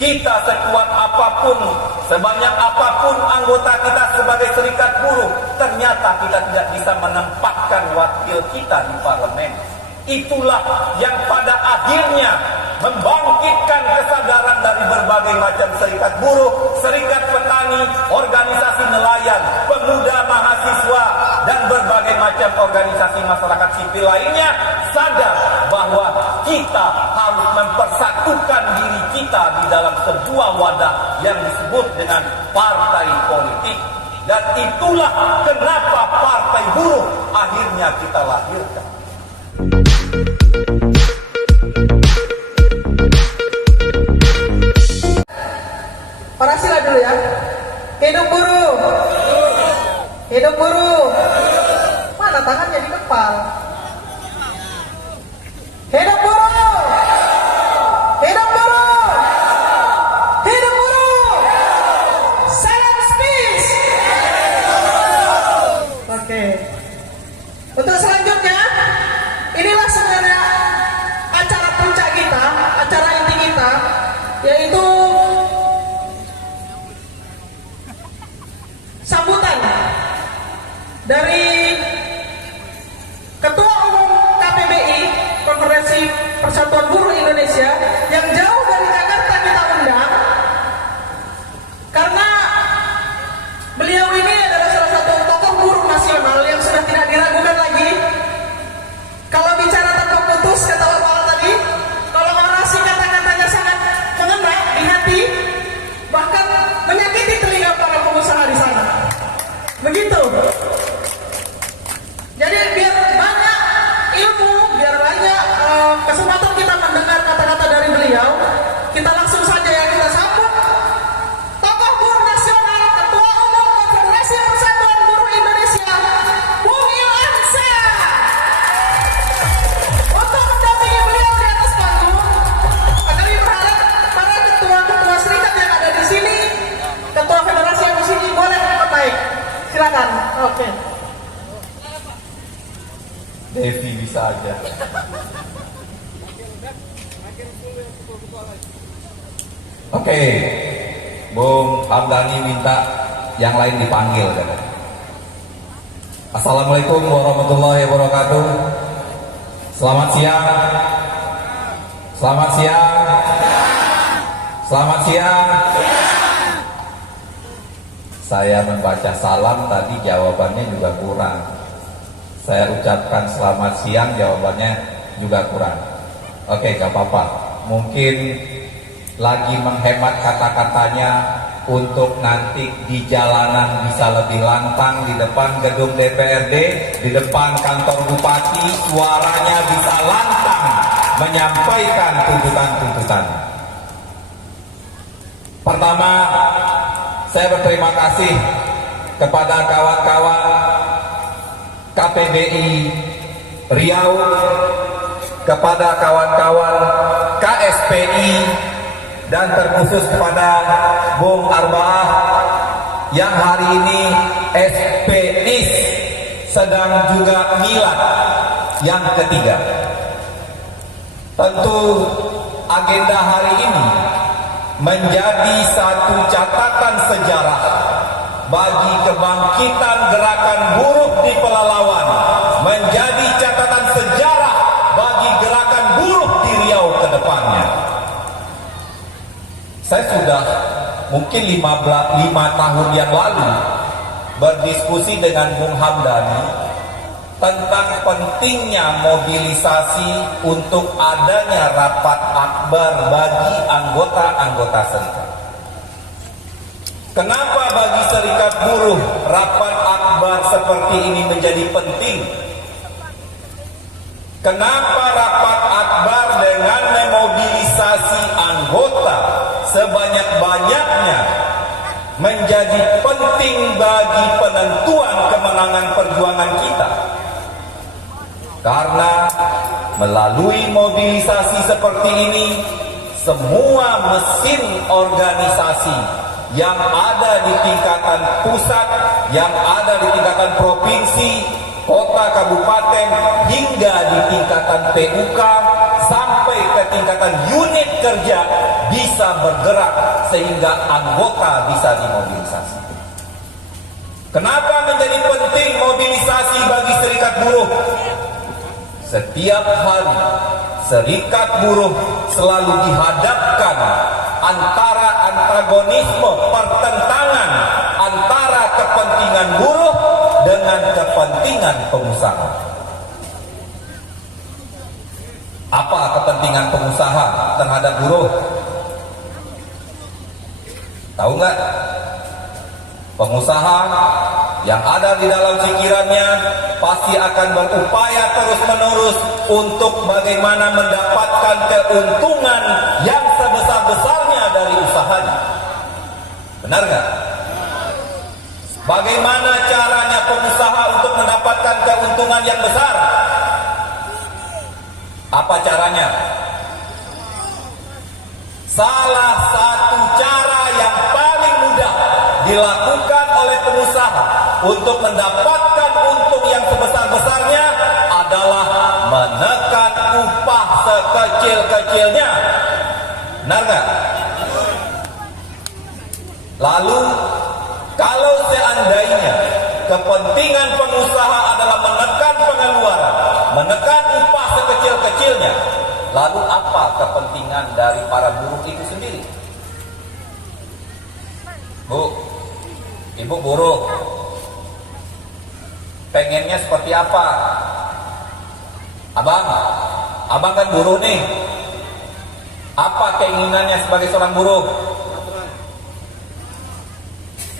Kita sekuat apapun, sebanyak apapun anggota kita sebagai serikat buruh, ternyata kita tidak bisa menempatkan wakil kita di parlemen. Itulah yang pada akhirnya membangkitkan kesadaran dari berbagai macam serikat buruh, serikat petani, organisasi nelayan, pemuda mahasiswa, dan berbagai macam organisasi masyarakat sipil lainnya sadar bahwa kita harus mempersatukan diri kita di dalam sebuah wadah yang disebut dengan partai politik. Dan itulah kenapa partai buruh akhirnya kita lahirkan. Parasila dulu ya. Hidup buruh. Hidup buruh. Mana tangannya di kepal? Hidup buruh. Hidup buruh. Hidup buruh. Salam peace. Oke. Untuk selanjutnya, inilah sebenarnya acara puncak kita, acara inti kita, yaitu sambutan dari Ketua Umum KPBI, Konferensi Persatuan Buruh Indonesia, yang jauh dari Jakarta kita undang karena beliau ini adalah salah satu tokoh buruh nasional yang sudah tidak diragukan lagi. Kalau bicara tanpa putus, kata Bapak tadi, kalau orasi kata-katanya sangat mengena di hati, bahkan menyakiti telinga para pengusaha di sana. Begitu. Jadi biar banyak ilmu, biar banyak kesempatan kita mendengar kata-kata dari beliau, kita langsung saja ya kita sambut tokoh buruh nasional, Ketua Umum Konfederasi Persatuan Buruh Indonesia, Bung Ilhansyah. Untuk mendampingi beliau di atas panggung, kami berharap para ketua-ketua serikat yang ada di sini, ketua federasi yang di sini boleh baik. Silakan. Oke. Devi bisa aja. Oke, Bung Hamdani minta yang lain dipanggil kan. Assalamualaikum warahmatullahi wabarakatuh. Selamat siang. Selamat siang. Selamat siang. Saya membaca salam tadi jawabannya juga kurang. Saya ucapkan selamat siang, jawabannya juga kurang. Oke, gak apa-apa. Mungkin lagi menghemat kata-katanya untuk nanti di jalanan bisa lebih lantang, di depan gedung DPRD, di depan kantor bupati, suaranya bisa lantang menyampaikan tuntutan-tuntutan. Pertama, saya berterima kasih kepada kawan-kawan KPBI Riau, kepada kawan-kawan KSPI, dan terkhusus kepada Bung Arbaah yang hari ini SPIS sedang juga milad yang ketiga. Tentu agenda hari ini menjadi satu catatan sejarah bagi kebangkitan gerakan buruh di Pelalawan, menjadi catatan sejarah bagi gerakan buruh di Riau ke depannya. Saya sudah mungkin 5 tahun yang lalu berdiskusi dengan Bung Hamdani tentang pentingnya mobilisasi untuk adanya rapat akbar bagi anggota-anggota serikat. Kenapa bagi serikat buruh rapat akbar seperti ini menjadi penting? Kenapa rapat akbar dengan memobilisasi anggota sebanyak-banyaknya menjadi penting bagi penentuan kemenangan perjuangan kita? Karena melalui mobilisasi seperti ini, semua mesin organisasi yang ada di tingkatan pusat, yang ada di tingkatan provinsi, kota, kabupaten, hingga di tingkatan PUK sampai ke tingkatan unit kerja bisa bergerak sehingga anggota bisa dimobilisasi. Kenapa menjadi penting mobilisasi bagi serikat buruh? Setiap hari serikat buruh selalu dihadapkan antara antagonisme, pertentangan antara kepentingan buruh dengan kepentingan pengusaha. Apa kepentingan pengusaha terhadap buruh? Tahu nggak? Pengusaha yang ada di dalam pikirannya pasti akan berupaya terus-menerus untuk bagaimana mendapatkan keuntungan yang sebesar-besarnya dari usahanya. Benar nggak? Bagaimana caranya pengusaha untuk mendapatkan keuntungan yang besar? Apa caranya? Salah satu cara yang paling mudah dilakukan oleh pengusaha untuk mendapatkan untung yang sebesar-besarnya adalah menekan upah sekecil-kecilnya. Benar nggak? Lalu kalau seandainya kepentingan pengusaha adalah menekan pengeluaran, menekan upah sekecil-kecilnya, lalu apa kepentingan dari para buruh itu sendiri? Bu, ibu buruh, pengennya seperti apa? Abang kan buruh nih. Apa keinginannya sebagai seorang buruh?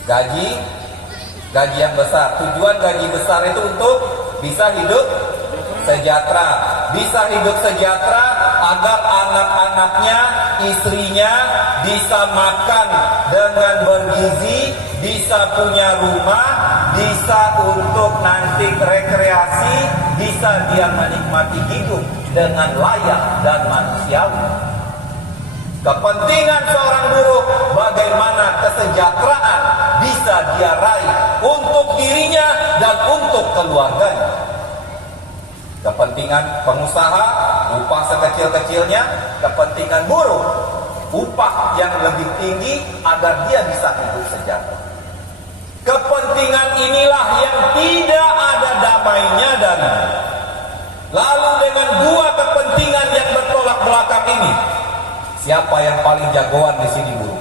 Gaji yang besar. Tujuan gaji besar itu untuk bisa hidup sejahtera. Bisa hidup sejahtera agar anak-anaknya, istrinya bisa makan dengan bergizi, bisa punya rumah, bisa untuk nanti rekreasi, bisa dia menikmati hidup dengan layak dan manusiawi. Kepentingan seorang buruh bagaimana kesejahteraan bisa dia raih untuk dirinya dan untuk keluarganya. Kepentingan pengusaha, upah sekecil-kecilnya. Kepentingan buruh, upah yang lebih tinggi agar dia bisa hidup sejahtera. Kepentingan inilah yang tidak ada damainya darinya. Lalu dengan dua kepentingan yang bertolak belakang ini, siapa yang paling jagoan di sini, buruh?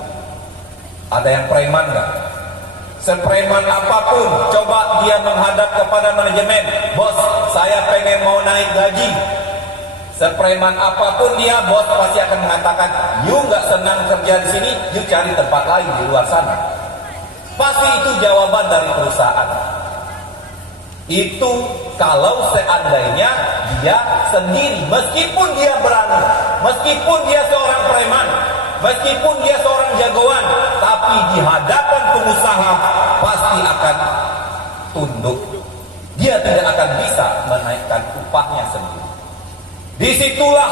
Ada yang preman nggak? Sepreman apapun, coba dia menghadap kepada manajemen, bos, saya pengen mau naik gaji. Sepreman apapun dia, bos pasti akan mengatakan, you nggak senang kerja di sini, you cari tempat lain di luar sana. Pasti itu jawaban dari perusahaan. Itu kalau seandainya dia sendiri, meskipun dia berani, meskipun dia seorang preman, meskipun dia seorang jagoan, tapi di hadapan pengusaha pasti akan tunduk. Dia tidak akan bisa menaikkan upahnya sendiri. Disitulah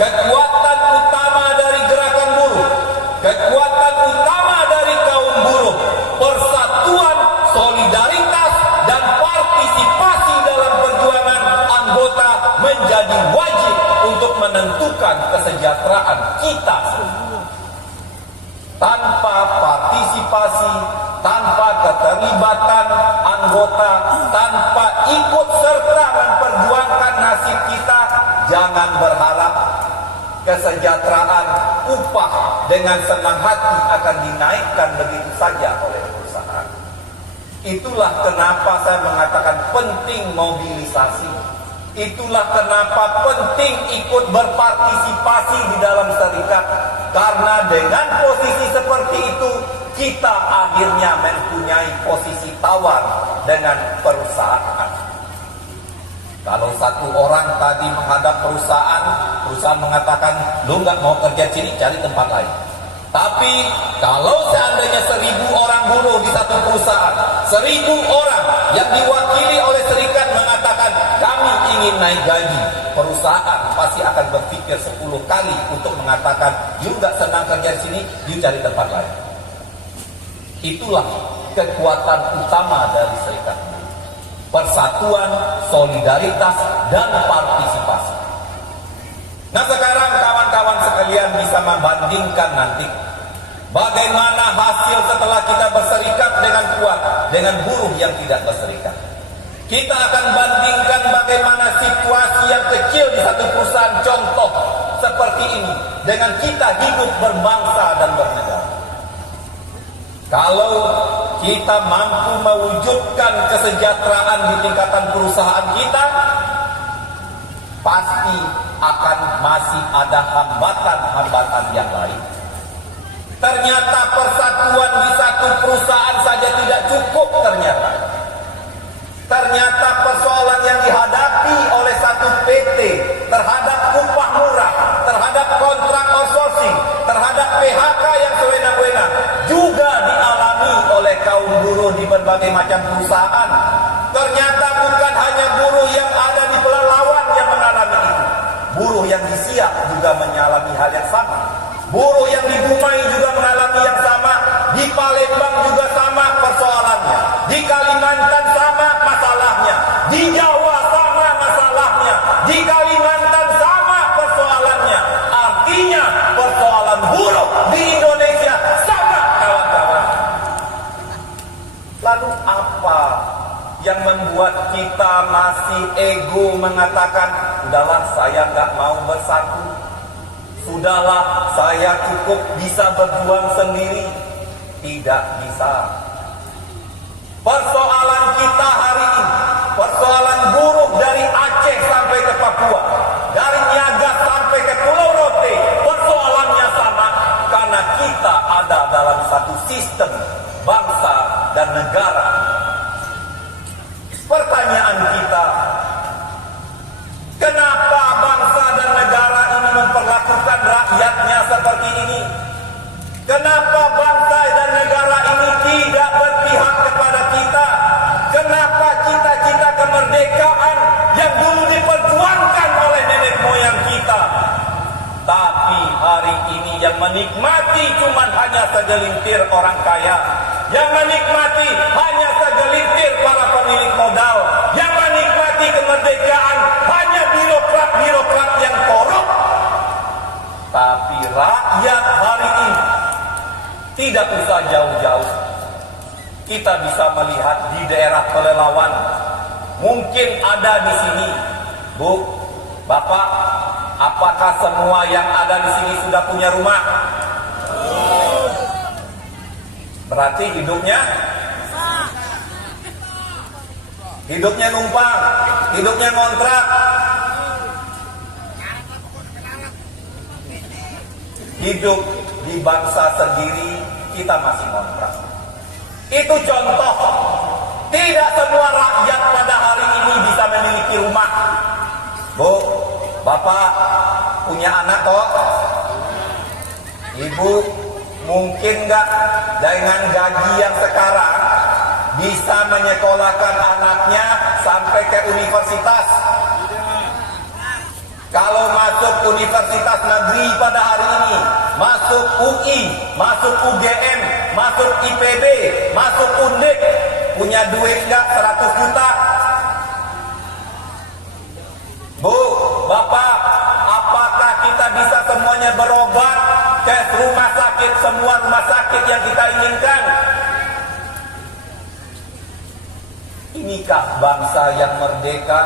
kekuatan utama dari gerakan buruh, kekuatan utama dari kaum buruh, persatuan, solidaritas, dan partisipasi dalam perjuangan anggota menjadi wajib untuk menentukan kesejahteraan kita semua. Tanpa partisipasi, tanpa keterlibatan anggota, tanpa ikut serta memperjuangkan nasib kita, jangan berharap kesejahteraan upah dengan senang hati akan dinaikkan begitu saja oleh perusahaan. Itulah kenapa saya mengatakan penting mobilisasi. Itulah kenapa penting ikut berpartisipasi di dalam serikat. Karena dengan posisi seperti itu, kita akhirnya mempunyai posisi tawar dengan perusahaan. Kalau satu orang tadi menghadap perusahaan, perusahaan mengatakan, lu nggak mau kerja sini, cari tempat lain. Tapi kalau seandainya 1.000 orang buruh di satu perusahaan, 1.000 orang yang diwakili oleh serikat mengatakan kami ingin naik gaji, perusahaan pasti akan berpikir 10 kali untuk mengatakan you nggak senang kerja di sini, you cari tempat lain. Itulah kekuatan utama dari serikat buruh. Persatuan, solidaritas, dan partisipasi. Nah sekarang kawan-kawan kawan sekalian bisa membandingkan nanti bagaimana hasil setelah kita berserikat dengan kuat dengan buruh yang tidak berserikat. Kita akan bandingkan bagaimana situasi yang kecil di satu perusahaan contoh seperti ini dengan kita hidup berbangsa dan bernegara. Kalau kita mampu mewujudkan kesejahteraan di tingkatan perusahaan kita, pasti akan masih ada hambatan-hambatan yang lain. Ternyata persatuan di satu perusahaan saja tidak cukup Ternyata persoalan yang dihadapi oleh satu PT terhadap upah murah, terhadap kontrak outsourcing, terhadap PHK yang sewenang-wenang juga dialami oleh kaum buruh di berbagai macam perusahaan. Ternyata bukan hanya buruh yang ada di Pelalawan yang mengalami itu. Buruh yang di Siak juga mengalami hal yang sama. Buruh yang di Dumai juga mengalami yang sama. Di Palembang juga sama persoalannya. Di Kalimantan sama masalahnya. Di Jawa sama masalahnya. Di Kalimantan sama persoalannya. Artinya persoalan buruh di Indonesia sama, kawan-kawan. Lalu apa yang membuat kita masih ego mengatakan, udahlah saya nggak mau bersatu, sudahlah saya cukup bisa berjuang sendiri? Tidak bisa. Persoalan kita hari ini, persoalan buruh dari Aceh sampai ke Papua, dari Niaga sampai ke Pulau Rote, persoalannya sama karena kita ada dalam satu sistem bangsa dan negara. Pertanyaan kita, kenapa bangsa dan negara ini memperlakukan rakyatnya seperti ini? Kenapa bangsa dan negara ini tidak berpihak kepada kita? Kenapa cita-cita kemerdekaan yang dulu diperjuangkan oleh nenek moyang kita, tapi hari ini yang menikmati cuma hanya segelintir orang kaya, yang menikmati hanya segelintir para pemilik modal, yang menikmati kemerdekaan hanya birokrat-birokrat yang korup. Tapi rakyat hari ini tidak usah jauh-jauh. Kita bisa melihat di daerah Pelalawan. Mungkin ada di sini, Bu, Bapak, apakah semua yang ada di sini sudah punya rumah? Berarti hidupnya numpang, hidupnya ngontrak. Hidup di bangsa sendiri kita masih ngontrak. Itu contoh. Tidak semua rakyat pada hari ini bisa memiliki rumah. Bu, Bapak punya anak kok? Ibu mungkin nggak dengan gaji yang sekarang bisa menyekolahkan anaknya sampai ke universitas? Kalau masuk universitas negeri pada hari ini, masuk UI, masuk UGM, masuk IPB, masuk Undip, punya duit nggak 100 juta? Bu, Bapak, apakah kita bisa semuanya berobat ke rumah sakit, semua rumah sakit yang kita inginkan? Inikah bangsa yang merdeka?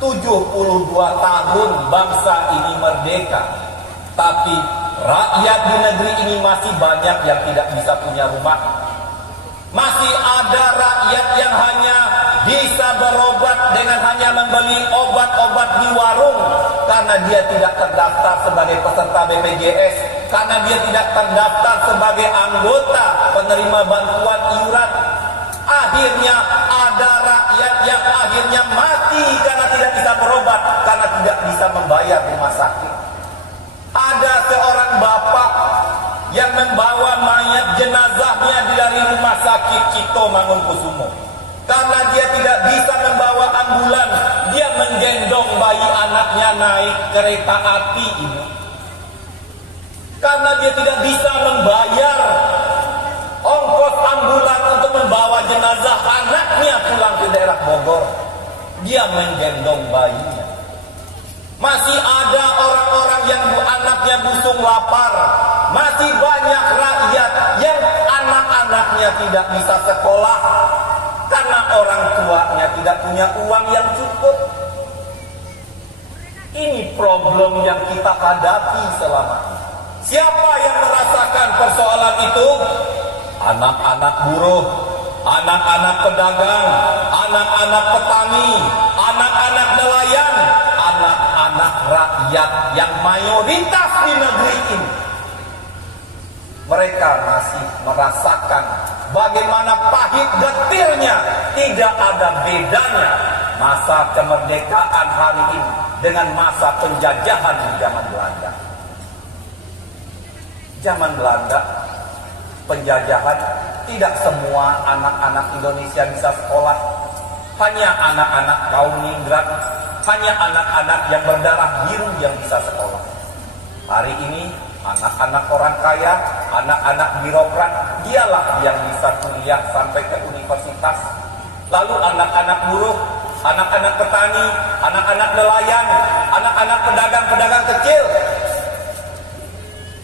72 tahun bangsa ini merdeka, tapi rakyat di negeri ini masih banyak yang tidak bisa punya rumah. Masih ada rakyat yang hanya bisa berobat dengan hanya membeli obat-obat di warung karena dia tidak terdaftar sebagai peserta BPJS, karena dia tidak terdaftar sebagai anggota penerima bantuan iuran. Akhirnya ada rakyat yang akhirnya mati karena tidak bisa berobat, karena tidak bisa membayar rumah sakit. Ada seorang bapak yang membawa mayat jenazahnya dari rumah sakit Cito Mangunkusumo. Karena dia tidak bisa membawa ambulan, dia menggendong bayi anaknya naik kereta api, Ibu. Karena dia tidak bisa membayar ongkos ambulan untuk membawa jenazah anaknya pulang ke daerah Bogor, dia menggendong bayinya. Masih ada orang-orang yang anaknya busung lapar. Masih banyak rakyat yang anak-anaknya tidak bisa sekolah karena orang tuanya tidak punya uang yang cukup. Ini problem yang kita hadapi selama ini. Siapa yang merasakan persoalan itu? Anak-anak buruh, anak-anak pedagang, anak-anak petani, anak-anak nelayan, anak-anak rakyat yang mayoritas di negeri ini. Mereka masih merasakan bagaimana pahit getirnya. Tidak ada bedanya masa kemerdekaan hari ini dengan masa penjajahan di zaman Belanda. Zaman Belanda, penjajahan, tidak semua anak-anak Indonesia bisa sekolah. Hanya anak-anak kaum migran, hanya anak-anak yang berdarah biru yang bisa sekolah. Hari ini, anak-anak orang kaya, anak-anak birokrat, dialah yang bisa kuliah sampai ke universitas. Lalu anak-anak buruh, anak-anak petani, anak-anak nelayan, anak-anak pedagang-pedagang kecil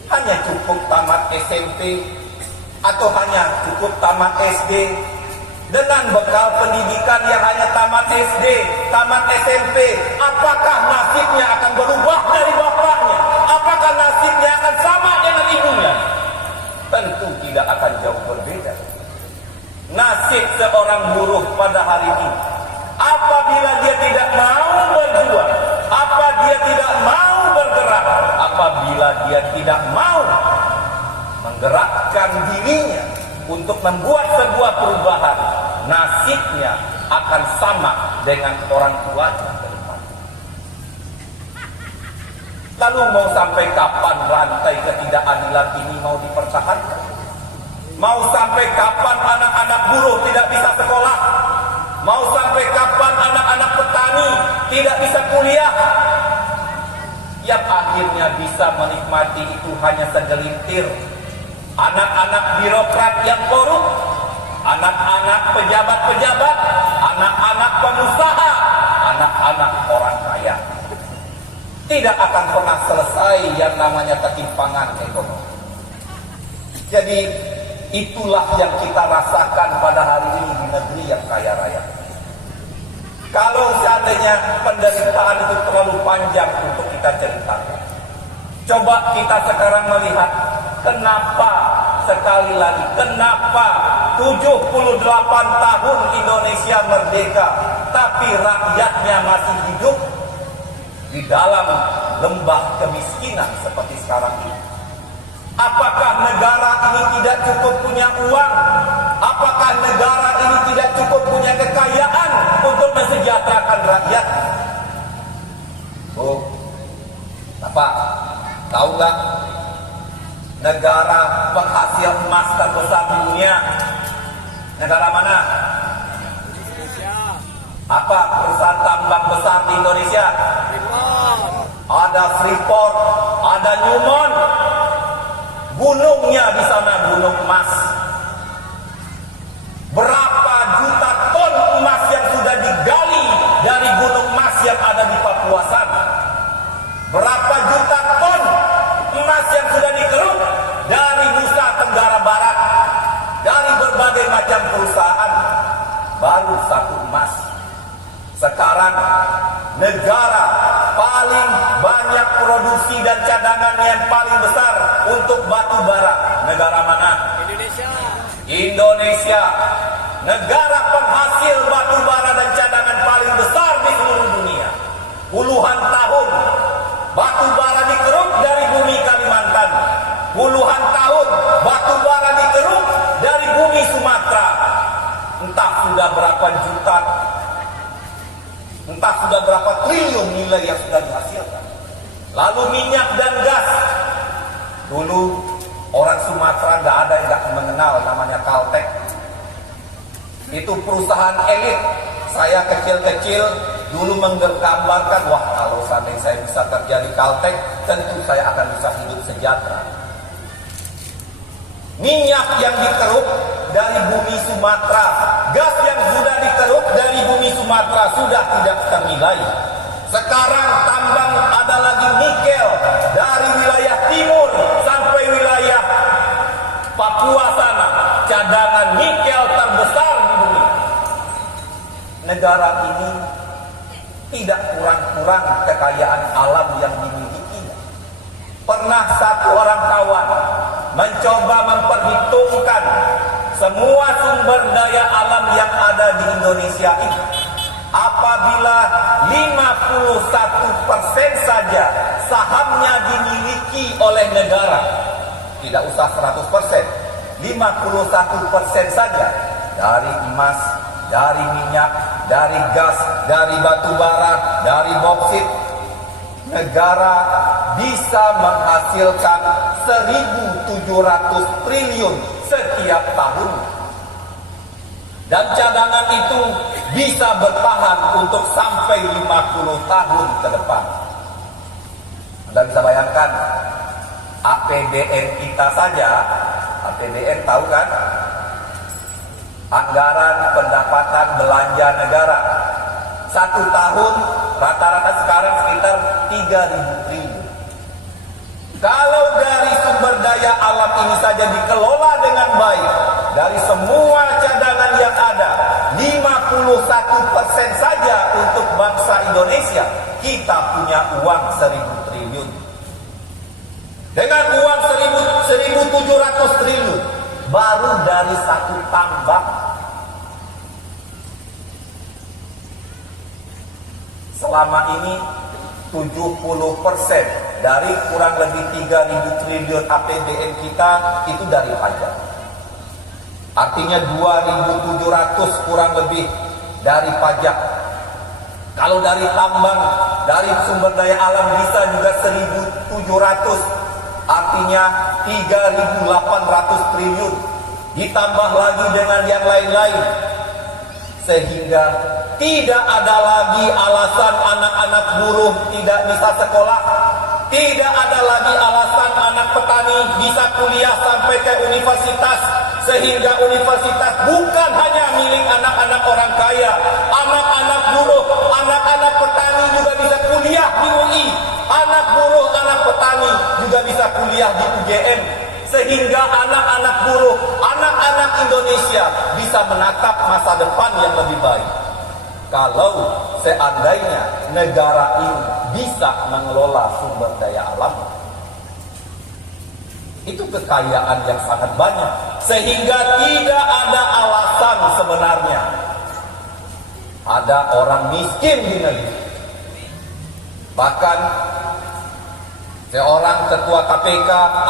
hanya cukup tamat SMP atau hanya cukup tamat SD. Dengan bekal pendidikan yang hanya tamat SD, tamat SMP, apakah nasibnya akan berubah dari bapaknya? Apakah nasibnya akan sama dengan ibunya? Tentu tidak akan jauh berbeda. Nasib seorang buruh pada hari ini, apabila dia tidak mau berjuang, apabila dia tidak mau bergerak, apabila dia tidak mau menggerakkan dirinya untuk membuat sebuah perubahan, nasibnya akan sama dengan orang tuanya ke depan. Lalu mau sampai kapan rantai ketidakadilan ini mau dipertahankan? Mau sampai kapan anak-anak buruh tidak bisa sekolah? Mau sampai kapan anak-anak petani tidak bisa kuliah? Yang akhirnya bisa menikmati itu hanya segelintir anak-anak birokrat yang korup, anak-anak pejabat-pejabat, anak-anak pengusaha, anak-anak orang kaya. Tidak akan pernah selesai yang namanya ketimpangan ekonomi. Jadi itulah yang kita rasakan pada hari ini di negeri yang kaya raya. Kalau seandainya penderitaan itu terlalu panjang untuk kita ceritakan, coba kita sekarang melihat kenapa, sekali lagi, kenapa 78 tahun Indonesia merdeka, tapi rakyatnya masih hidup di dalam lembah kemiskinan seperti sekarang ini. Apakah negara ini tidak cukup punya uang? Apakah negara ini tidak cukup punya kekayaan untuk mensejahterakan rakyat? Oh, apa? Tahu nggak? Negara penghasil emas terbesar di dunia, negara mana? Indonesia. Apa perusahaan tambang besar di Indonesia? Freeport. Ada Freeport, ada Newmont. Gunungnya di sana gunung emas. Berapa juta ton emas yang sudah digali dari gunung emas yang ada di Papua sana? Berapa juta ton emas yang sudah dikeruk dari Nusa Tenggara Barat, dari berbagai macam perusahaan? Baru satu emas. Sekarang negara paling banyak produksi dan cadangan yang paling besar untuk batu bara, negara mana? Indonesia. Indonesia, negara penghasil batu bara dan cadangan paling besar di seluruh dunia. Puluhan tahun batu bara dikeruk dari bumi Kalimantan. Puluhan tahun batu bara dikeruk dari bumi Sumatera. Entah sudah berapa juta, entah sudah berapa triliun nilai yang sudah dihasilkan. Lalu minyak dan gas. Dulu orang Sumatera nggak ada yang nggak mengenal namanya Caltek. Itu perusahaan elit. Saya kecil-kecil dulu menggambarkan, wah kalau seandainya saya bisa kerja di Caltek, tentu saya akan bisa hidup sejahtera. Minyak yang dikeruk dari bumi Sumatera, gas yang sudah dikeruk dari bumi Sumatera sudah tidak ternilai. Sekarang tambang ada lagi nikel dari wilayah timur sampai wilayah Papua sana. Cadangan nikel terbesar di dunia. Negara ini tidak kurang-kurang kekayaan alam yang dimilikinya. Pernah satu orang kawan mencoba memperhitungkan semua sumber daya alam yang ada di Indonesia ini. Apabila 51% saja sahamnya dimiliki oleh negara, tidak usah 100%, 51% saja, dari emas, dari minyak, dari gas, dari batu bara, dari boksit, negara bisa menghasilkan 1.700 triliun setiap tahun. Dan cadangan itu bisa bertahan untuk sampai 50 tahun ke depan. Anda bisa bayangkan, APBN kita saja, APBN tahu kan? Anggaran pendapatan belanja negara. Satu tahun rata-rata sekarang sekitar 3.000 triliun. Kalau dari sumber daya alam ini saja dikelola dengan baik, dari semua cadangan yang ada, 51% saja untuk bangsa Indonesia, kita punya uang 1.000 triliun. Dengan uang 1.700 triliun, baru dari satu tambang. Selama ini 70% dari kurang lebih 3.000 triliun APBN kita itu dari pajak. Artinya 2.700 kurang lebih dari pajak. Kalau dari tambang, dari sumber daya alam bisa juga 1.700, artinya 3.800 triliun. Ditambah lagi dengan yang lain-lain, sehingga tidak ada lagi alasan anak-anak buruh tidak bisa sekolah. Tidak ada lagi alasan anak petani bisa kuliah sampai ke universitas. Sehingga universitas bukan hanya milik anak-anak orang kaya. Anak-anak buruh, anak-anak petani juga bisa kuliah di UI. Anak buruh, anak petani juga bisa kuliah di UGM. Sehingga anak-anak buruh, anak-anak Indonesia bisa menatap masa depan yang lebih baik. Kalau seandainya negara ini bisa mengelola sumber daya alam, itu kekayaan yang sangat banyak, sehingga tidak ada alasan sebenarnya ada orang miskin di negeri. Bahkan seorang ketua KPK,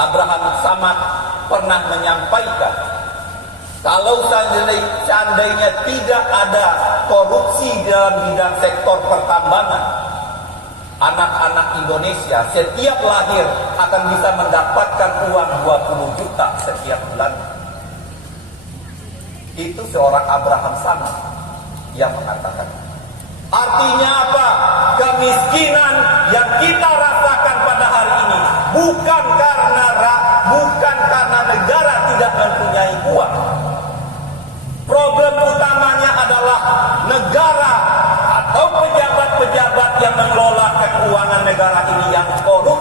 Abraham Samad, pernah menyampaikan, kalau seandainya tidak ada korupsi dalam bidang sektor pertambangan, anak-anak Indonesia setiap lahir akan bisa mendapatkan uang 20 juta setiap bulan. Itu seorang Abraham Samad yang mengatakan. Artinya apa? Kemiskinan yang kita rasakan pada hari ini bukan karena negara tidak mempunyai uang. Problem utamanya adalah negara atau pejabat-pejabat yang mengelola keuangan negara ini yang korup,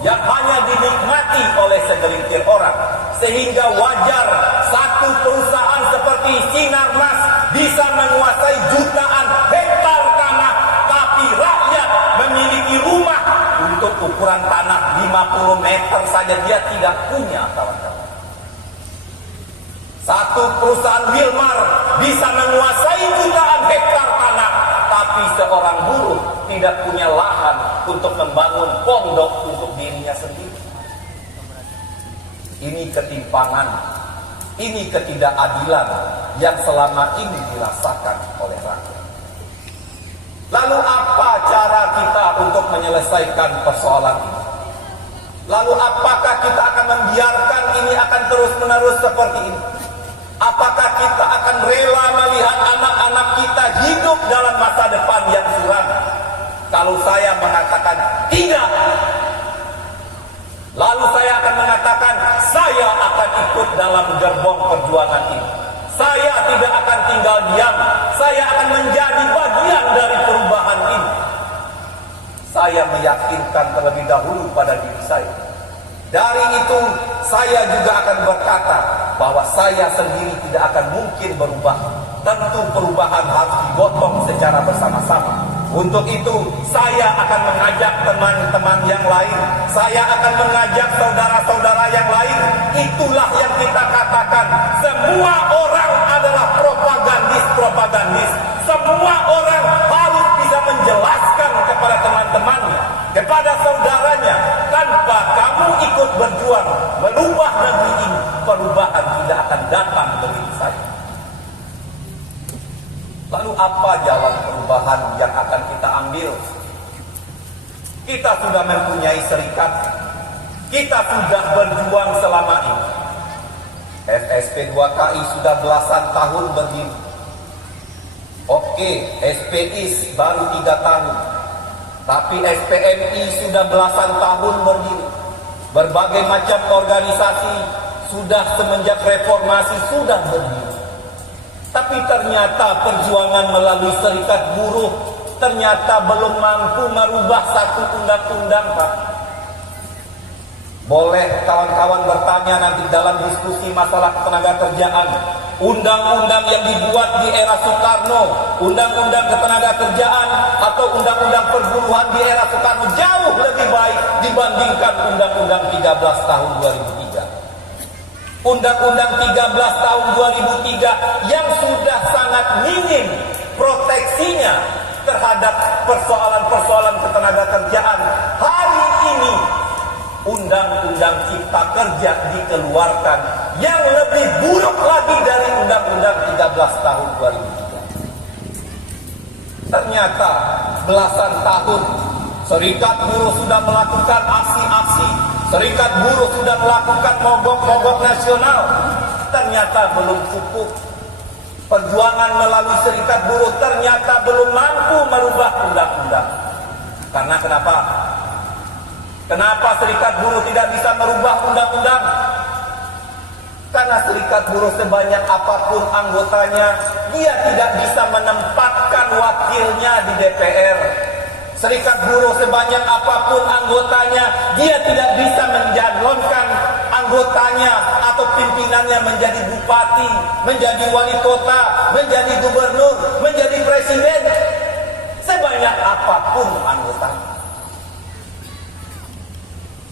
yang hanya dinikmati oleh segelintir orang. Sehingga wajar satu perusahaan seperti Sinarmas bisa menguasai jutaan hektar tanah, tapi rakyat memiliki rumah untuk ukuran tanah 50 meter saja dia tidak punya, kawan-kawan. Satu perusahaan Wilmar bisa menguasai jutaan hektar tanah, tapi seorang buruh tidak punya lahan untuk membangun pondok untuk dirinya sendiri. Ini ketimpangan, ini ketidakadilan yang selama ini dirasakan oleh rakyat. Lalu apa cara kita untuk menyelesaikan persoalan ini? Lalu apakah kita akan membiarkan ini akan terus-menerus seperti ini? Apakah kita akan rela melihat anak-anak kita hidup dalam masa depan yang suram? Kalau saya mengatakan tidak, lalu saya akan mengatakan saya akan ikut dalam gerbong perjuangan ini. Saya tidak akan tinggal diam. Saya akan menjadi bagian dari perubahan ini. saya meyakinkan terlebih dahulu pada diri saya. Dari itu saya juga akan berkata bahwa saya sendiri tidak akan mungkin berubah. Tentu perubahan harus digotong secara bersama-sama. Untuk itu saya akan mengajak teman-teman yang lain, saya akan mengajak saudara-saudara yang lain. Itulah yang kita katakan, semua orang adalah propagandis. Semua orang harus bisa menjelaskan kepada teman-temannya, kepada saudaranya, tanpa kamu ikut berjuang merubah negeri ini, perubahan tidak akan datang begitu saja. Lalu apa jalan perubahan yang akan kita ambil? Kita sudah mempunyai serikat, kita sudah berjuang selama ini. FSP2KI sudah belasan tahun berdiri. Oke, SPIS baru 3 tahun. Tapi SPMI sudah belasan tahun berdiri. Berbagai macam organisasi sudah semenjak reformasi sudah berdiri. Tapi ternyata perjuangan melalui serikat buruh ternyata belum mampu merubah satu undang-undang, Pak. Boleh kawan-kawan bertanya nanti dalam diskusi masalah ketenaga kerjaan. Undang-undang yang dibuat di era Soekarno, undang-undang ketenaga kerjaan atau undang-undang perburuhan di era Soekarno jauh lebih baik dibandingkan undang-undang 13 tahun 2003. Undang-undang 13 tahun 2003 yang sudah sangat minim proteksinya terhadap persoalan-persoalan ketenaga kerjaan. Hari ini Undang-Undang Cipta Kerja dikeluarkan yang lebih buruk lagi dari Undang-Undang 13 tahun 2003. Ternyata belasan tahun serikat buruh sudah melakukan aksi-aksi, serikat buruh sudah melakukan mogok-mogok nasional. Ternyata belum cukup. Perjuangan melalui serikat buruh ternyata belum mampu merubah undang-undang. Karena kenapa? Kenapa serikat buruh tidak bisa merubah undang-undang? Karena serikat buruh sebanyak apapun anggotanya, dia tidak bisa menempatkan wakilnya di DPR. Serikat buruh sebanyak apapun anggotanya, dia tidak bisa mencalonkan anggotanya atau pimpinannya menjadi bupati, menjadi wali kota, menjadi gubernur, menjadi presiden. Sebanyak apapun anggotanya.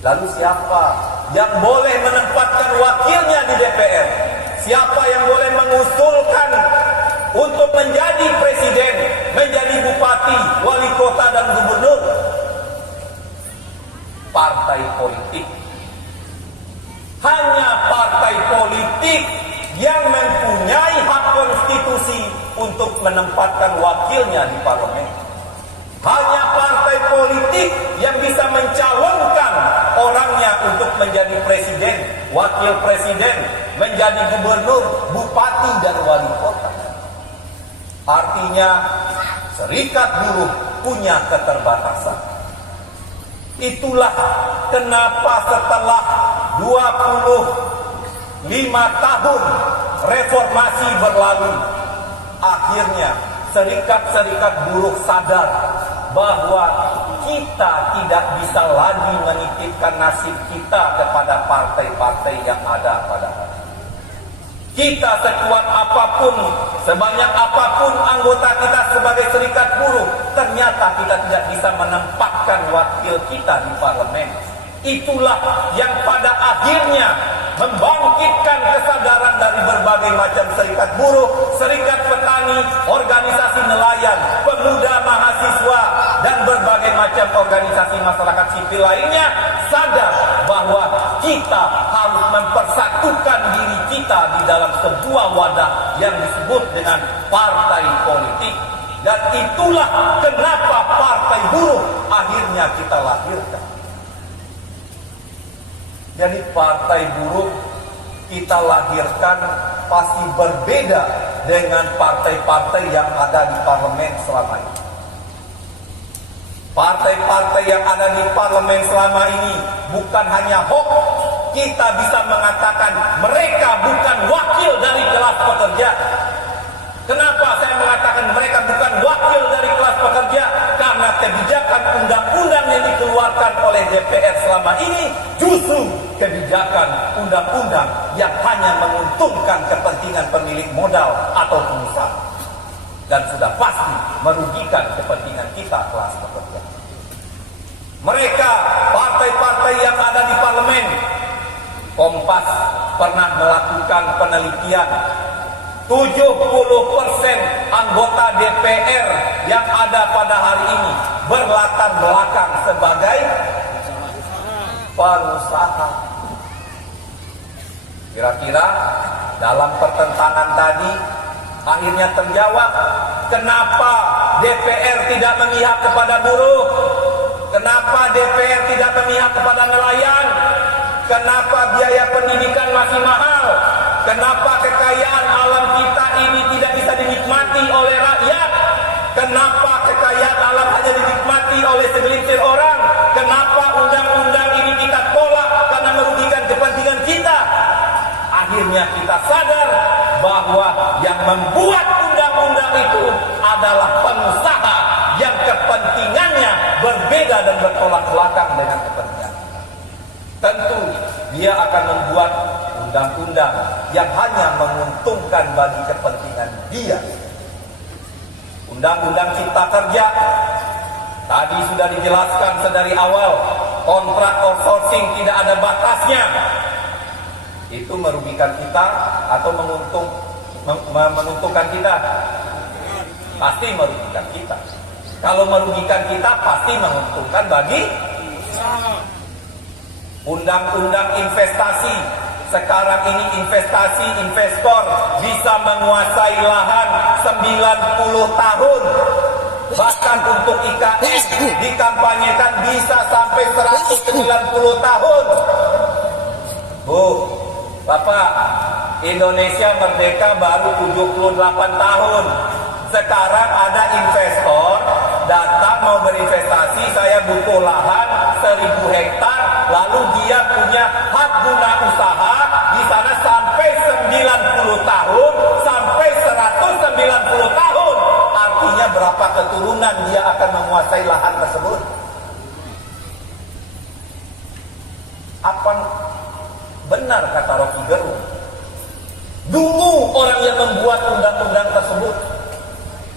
Lalu siapa yang boleh menempatkan wakilnya di DPR? Siapa yang boleh mengusulkan untuk menjadi presiden, menjadi bupati, wali kota dan gubernur? Partai politik. Hanya partai politik yang mempunyai hak konstitusi untuk menempatkan wakilnya di parlemen. Hanya partai politik yang bisa mencalonkan orangnya untuk menjadi presiden, wakil presiden, menjadi gubernur, bupati, dan wali kota. Artinya, serikat buruh punya keterbatasan. Itulah kenapa setelah 25 tahun reformasi berlalu, akhirnya serikat-serikat buruh sadar bahwa kita tidak bisa lagi menitipkan nasib kita kepada partai-partai yang ada pada hari ini. Kita sekuat apapun, sebanyak apapun anggota kita sebagai serikat buruh, ternyata kita tidak bisa menempatkan wakil kita di parlemen. Itulah yang pada akhirnya membangkitkan kesadaran dari berbagai macam serikat buruh, serikat petani, organisasi nelayan, pemuda mahasiswa, dan berbagai macam organisasi masyarakat sipil lainnya sadar bahwa kita harus mempersatukan diri kita di dalam sebuah wadah yang disebut dengan partai politik. Dan itulah kenapa partai buruh akhirnya kita lahirkan. Jadi partai buruh kita lahirkan pasti berbeda dengan partai-partai yang ada di parlemen selama ini. Partai-partai yang ada di parlemen selama ini bukan hanya hoax. Kita bisa mengatakan mereka bukan wakil dari kelas pekerja. Kenapa saya mengatakan mereka bukan wakil dari kelas pekerja? Karena kebijakan undang-undang yang dikeluarkan oleh DPR selama ini justru kebijakan undang-undang yang hanya menguntungkan kepentingan pemilik modal atau pengusaha, dan sudah pasti merugikan kepentingan kita kelas pekerja. Mereka, partai-partai yang ada di parlemen, Kompas pernah melakukan penelitian, 70% anggota DPR yang ada pada hari ini berlatar belakang sebagai pengusaha. Kira-kira dalam pertentangan tadi akhirnya terjawab kenapa DPR tidak memihak kepada buruh, kenapa DPR tidak memihak kepada nelayan, kenapa biaya pendidikan masih mahal, kenapa kekayaan alam kita ini tidak bisa dinikmati oleh rakyat, kenapa kekayaan alam hanya dinikmati oleh segelintir orang, kenapa undang-undang ini kita tolak karena merugikan kepentingan kita. Akhirnya kita sadar bahwa yang membuat undang-undang itu adalah pengusaha yang kepentingannya berbeda dan bertolak belakang dengan kepentingan kita. Tentu dia akan membuat undang-undang yang hanya menguntungkan bagi kepentingan dia. Undang-undang Cipta Kerja tadi sudah dijelaskan sedari awal, kontrak outsourcing tidak ada batasnya. Itu merugikan kita atau menguntungkan kita? Pasti merugikan kita. Kalau merugikan kita pasti menguntungkan bagi undang-undang investasi. Sekarang ini investasi, investor bisa menguasai lahan 90 tahun. Bahkan untuk IKN dikampanyekan bisa sampai 190 tahun. Bu, Bapak, Indonesia merdeka baru 78 tahun. Sekarang ada investor datang mau berinvestasi, saya butuh lahan 1000 hektar, lalu dia punya hak guna usaha di sana sampai 90 tahun, sampai 190 tahun. Artinya berapa keturunan dia akan menguasai lahan tersebut? Apa benar kata Rocky Gerung? Dulu orang yang membuat undang-undang tersebut,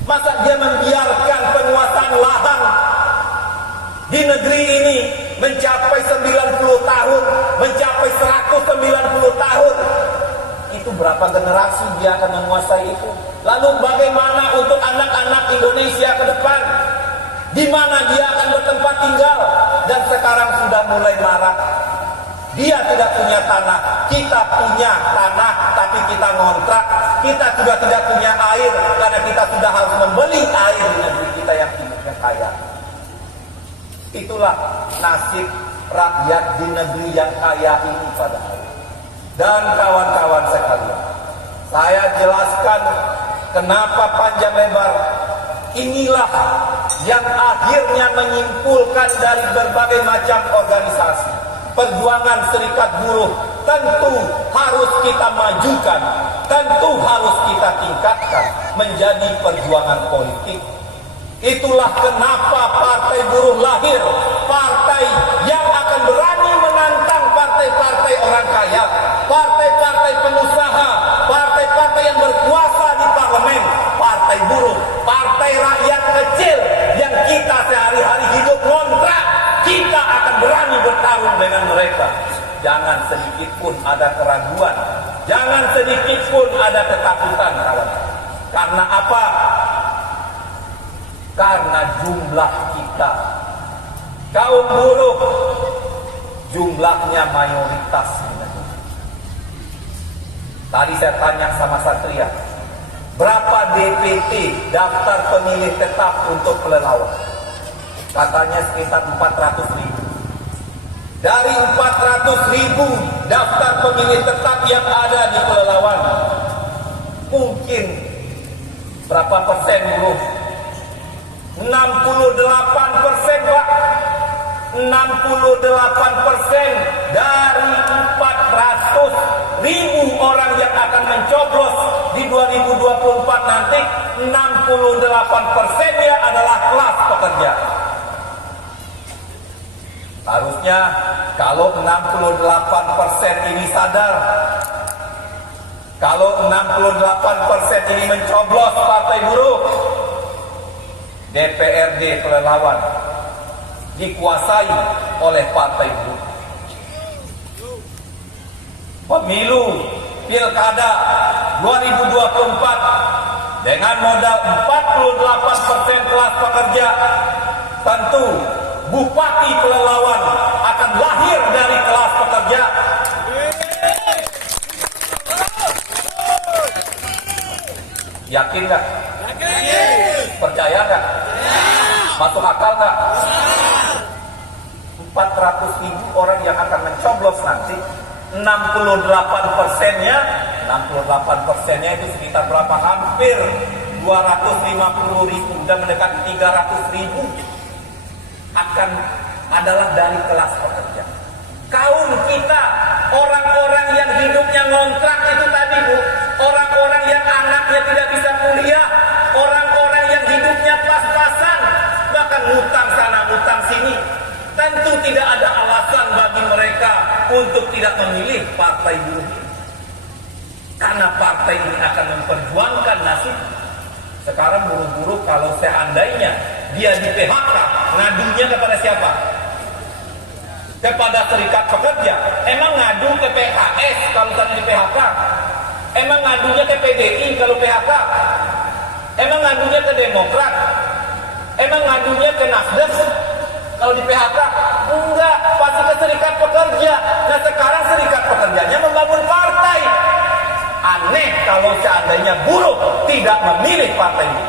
masa dia membiarkan penguasaan lahan di negeri ini mencapai 90 tahun, mencapai 190 tahun? Itu berapa generasi dia akan menguasai itu? Lalu bagaimana untuk anak-anak Indonesia ke depan? Di mana dia akan bertempat tinggal? Dan sekarang sudah mulai marak. Dia tidak punya tanah, kita punya tanah, tapi kita ngontrak. Kita juga tidak punya air, karena kita sudah harus membeli air di negeri kita yang kaya. Itulah nasib rakyat di negeri yang kaya ini pada hari ini. Dan kawan-kawan sekalian, saya jelaskan kenapa panjang lebar. Inilah yang akhirnya menyimpulkan dari berbagai macam organisasi. Perjuangan serikat buruh tentu harus kita majukan, tentu harus kita tingkatkan menjadi perjuangan politik. Itulah kenapa Partai Buruh lahir, partai yang akan berani menantang partai-partai orang kaya, partai-partai pengusaha, partai-partai yang berkuasa di parlemen. Partai buruh, partai rakyat kecil yang kita sehari-hari hidup ngontrak, kita akan berani bertarung dengan mereka. Jangan sedikit pun ada keraguan, jangan sedikit pun ada ketakutan, kawan. Karena apa? Karena jumlah kita, kaum buruh, jumlahnya mayoritas. Tadi saya tanya sama Satria, berapa DPT, daftar pemilih tetap untuk Pelelawan? Katanya sekitar 400.000. Dari 400.000 daftar pemilih tetap yang ada di Pelelawan, mungkin berapa persen buruh? 68%, Pak. 68% dari 400.000 orang yang akan mencoblos di 2024 nanti nanti 68%-nya adalah kelas pekerja. Harusnya kalau 68% ini sadar, kalau 68% ini mencoblos Partai Buruh, DPRD Pelelawan dikuasai oleh Partai Buruh. Pemilu Pilkada 2024 dengan modal 48% kelas pekerja, tentu Bupati Pelelawan akan lahir dari kelas pekerja. Yakin nggak? Percaya nggak? Masuk akal nggak? 400.000 orang yang akan mencoblos nanti, 68%-nya itu sekitar berapa? Hampir 250.000 dan mendekati 300.000 akan adalah dari kelas pekerja. Kaum kita, orang-orang yang hidupnya ngontrak itu tadi, Bu, orang-orang yang anaknya tidak bisa kuliah, orang-orang yang hidupnya pas-pasan, bahkan ngutang sana, ngutang sini. Tentu tidak ada alasan bagi mereka untuk tidak memilih Partai Buruh. Karena partai ini akan memperjuangkan nasib. Sekarang buruh-buruh kalau seandainya dia di PHK, ngadunya kepada siapa? Kepada serikat pekerja. Emang ngadu ke PKS kalau tadi di PHK? Emang ngadunya ke PDI kalau PHK? Emang ngadunya ke Demokrat? Emang ngadunya ke Nasdem kalau di PHK? Enggak, pasti ke serikat pekerja. Nah sekarang serikat pekerjanya membangun partai. Aneh kalau seandainya buruh tidak memilih partai ini.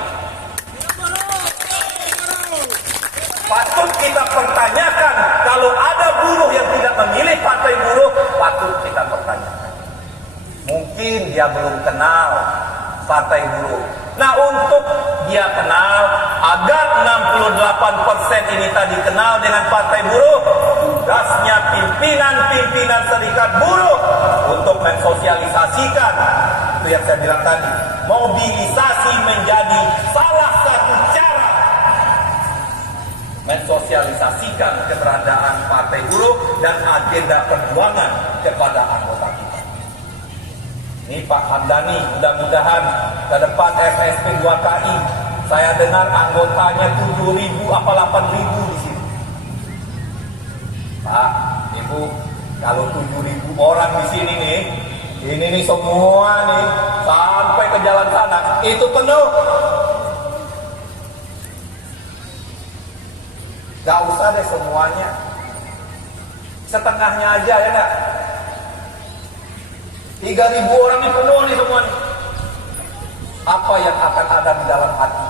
Patut kita pertanyakan, kalau ada buruh yang tidak memilih Partai Buruh, patut kita pertanyakan. Mungkin dia belum kenal Partai Buruh. Nah untuk dia kenal, agar 68% ini tadi kenal dengan Partai Buruh, tugasnya pimpinan-pimpinan serikat buruh untuk mensosialisasikan. Itu yang saya bilang tadi, mobilisasi menjadi salah satu cara mensosialisasikan keberadaan Partai Buruh dan agenda perjuangan kepada anggota kita. Ini Pak Hamdani, mudah-mudahan ke depan FSP 2KI, saya dengar anggotanya 7.000 apa 8.000 di sini. Pak, Ibu, kalau 7.000 orang di sini nih, ini nih semua nih sampai ke jalan sana, itu penuh. Gak usah deh semuanya, setengahnya aja ya enggak? 3.000 orang ini penuh nih semua nih. Apa yang akan ada di dalam hati?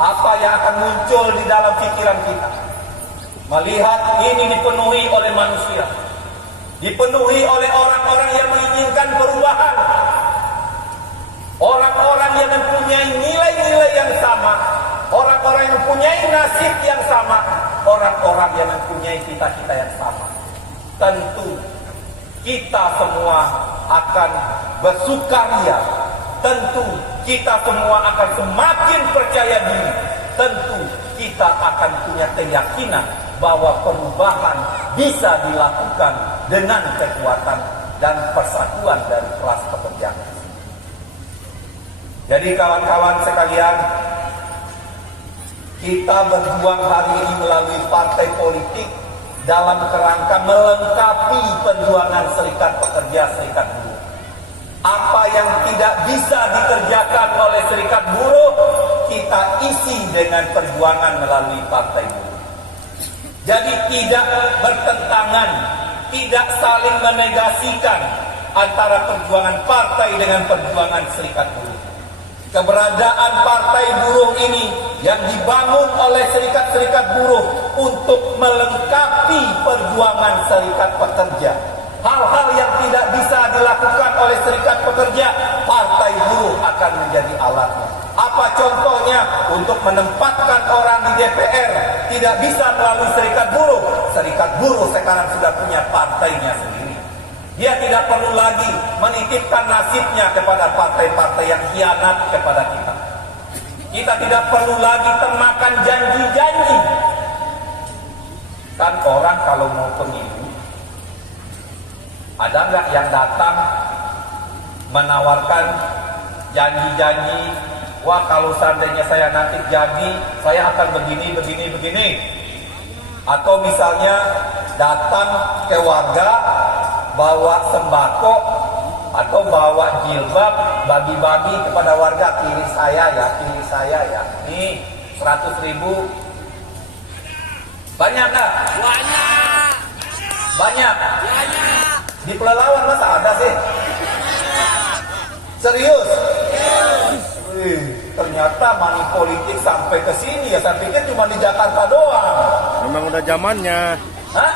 Apa yang akan muncul di dalam pikiran kita? Melihat ini dipenuhi oleh manusia, dipenuhi oleh orang-orang yang menginginkan perubahan, orang-orang yang mempunyai nilai-nilai yang sama, orang-orang yang mempunyai nasib yang sama, orang-orang yang mempunyai cita-cita yang sama. Tentu kita semua akan bersukaria. Tentu kita semua akan semakin percaya diri. Tentu kita akan punya keyakinan bahwa perubahan bisa dilakukan dengan kekuatan dan persatuan dari kelas pekerja. Jadi kawan-kawan sekalian, kita berjuang hari ini melalui partai politik dalam kerangka melengkapi perjuangan serikat pekerja, serikat buruh. Apa yang tidak bisa dikerjakan oleh serikat buruh, kita isi dengan perjuangan melalui partai buruh. Jadi tidak bertentangan, tidak saling menegasikan antara perjuangan partai dengan perjuangan serikat buruh. Keberadaan partai buruh ini yang dibangun oleh serikat-serikat buruh untuk melengkapi perjuangan serikat pekerja. Hal-hal yang tidak bisa dilakukan oleh serikat pekerja, partai buruh akan menjadi alatnya. Apa contohnya? Untuk menempatkan orang di DPR tidak bisa melalui serikat buruh. Serikat buruh sekarang sudah punya partainya sendiri. Dia tidak perlu lagi menitipkan nasibnya kepada partai-partai yang khianat kepada kita. Kita tidak perlu lagi termakan janji-janji. Kan orang kalau mau pemilu, ada nggak yang datang menawarkan janji-janji, wah kalau seandainya saya nanti jadi, saya akan begini, begini, begini. Atau misalnya datang ke warga, bawa sembako, atau bawa jilbab, bagi-bagi kepada warga, pilih saya ya, nih 100.000. Banyak nggak? Banyak. Di Pelalawan masa ada sih? Serius? Ternyata money politik sampai ke sini ya. Saya pikir cuma di Jakarta doang. Memang udah zamannya. Hah?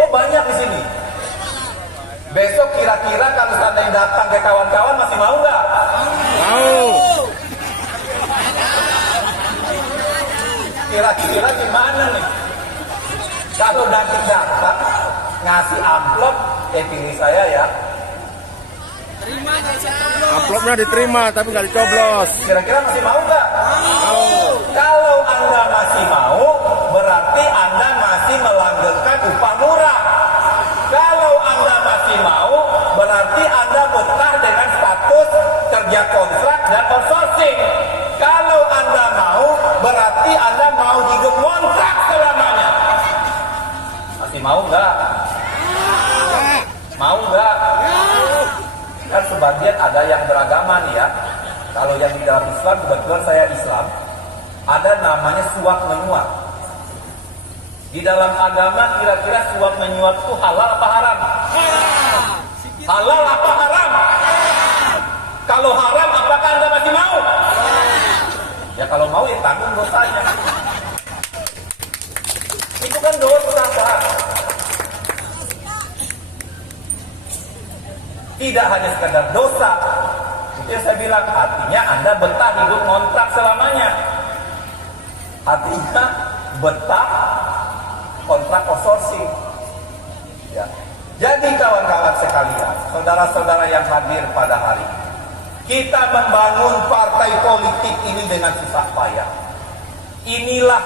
Oh banyak di sini. Besok kira-kira kalau seandainya datang ke kawan-kawan masih mau nggak? Mau. Kira-kira gimana nih? Kalau nanti datang ngasih amplop, pilih saya ya. Amplopnya diterima tapi nggak dicoblos. Kira-kira masih mau nggak? Mau. Kalau Anda masih mau, berarti Anda masih melanggengkan upah murah. Kalau Anda masih mau, berarti Anda betah dengan status kerja kontrak dan outsourcing. Kalau Anda mau, berarti Anda mau digontrak selamanya. Masih mau nggak? Mau nggak? Kan sebagian ada yang beragama nih ya. Kalau yang di dalam Islam, kebetulan saya Islam, ada namanya suap menyuap. Di dalam agama kira-kira suap menyuap itu halal apa haram? Halal apa haram? Kalau haram, apakah Anda masih mau? Ya kalau mau ya tanggung dosanya. Itu kan dosa, Pak. Tidak hanya sekadar dosa. Itu yang saya bilang, artinya Anda betah hidup kontrak selamanya. Artinya betah kontrak outsourcing. Ya. Jadi kawan-kawan sekalian, saudara-saudara yang hadir pada hari ini, kita membangun partai politik ini dengan susah payah. Inilah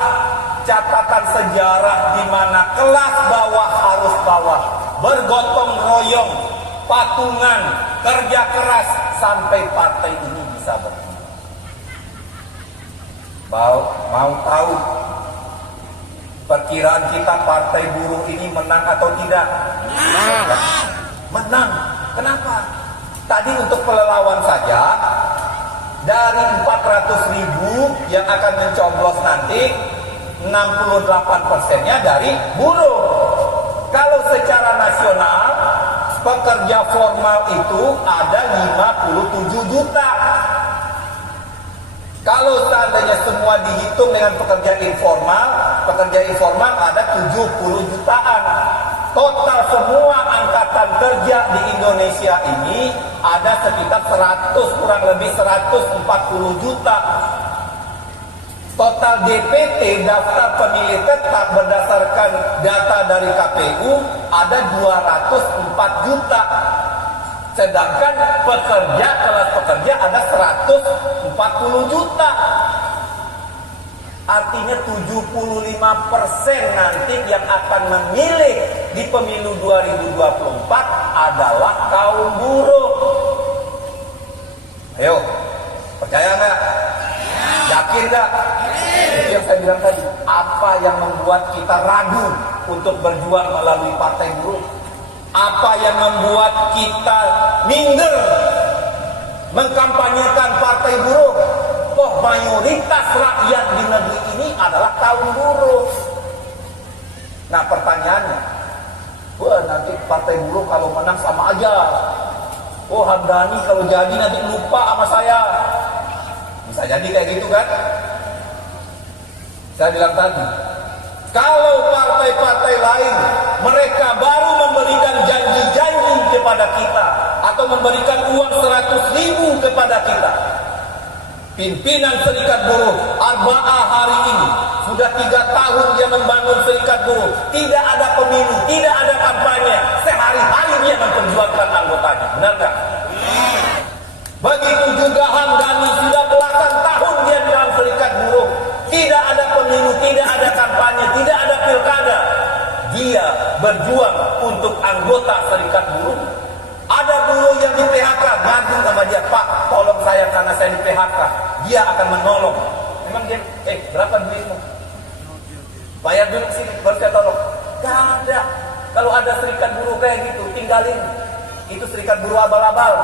catatan sejarah di mana kelas bawah harus bawah, bergotong royong, patungan, kerja keras sampai partai ini bisa berkembang. Mau tahu perkiraan kita partai buruh ini menang atau tidak? Menang. Kenapa? Tadi untuk Pelalawan saja, dari 400.000 yang akan mencoblos nanti, 68%-nya dari buruh. Kalau secara nasional, pekerja formal itu ada 57 juta. Kalau seandainya semua dihitung dengan pekerja informal ada 70 jutaan. Total semua angkatan kerja di Indonesia ini ada sekitar kurang lebih 140 juta. Total DPT, daftar pemilih tetap, berdasarkan data dari KPU ada 204 juta. Sedangkan kelas pekerja ada 140 juta. Artinya 75% nanti yang akan memilih di pemilu 2024 adalah kaum buruh. Ayo, percaya nggak? Yakin nggak? Itu yang saya bilang tadi. Apa yang membuat kita ragu untuk berjuang melalui partai buruh? Apa yang membuat kita minder mengkampanyekan partai buruh? Kok mayoritas rakyat di negeri ini adalah kaum buruh? Nah pertanyaannya, wah nanti partai buruh kalau menang sama aja. Oh Hamdani kalau jadi nanti lupa sama saya. Bisa jadi kayak gitu kan? Saya bilang tadi, kalau partai-partai lain mereka baru memberikan janji-janji kepada kita atau memberikan uang 100.000 kepada kita, pimpinan Serikat Buruh Arba'ah hari ini sudah 3 tahun dia membangun Serikat Buruh, tidak ada pemilu, tidak ada kampanye, sehari-hari berjuang untuk anggota serikat buruh. Ada buruh yang di PHK, ngadu sama dia, Pak, tolong saya karena saya di PHK. Dia akan menolong. Memang dia, berapa duitmu? Bayar dulu sini, baru saya tolong. Gak ada. Kalau ada serikat buruh kayak gitu, tinggalin. Itu serikat buruh abal-abal.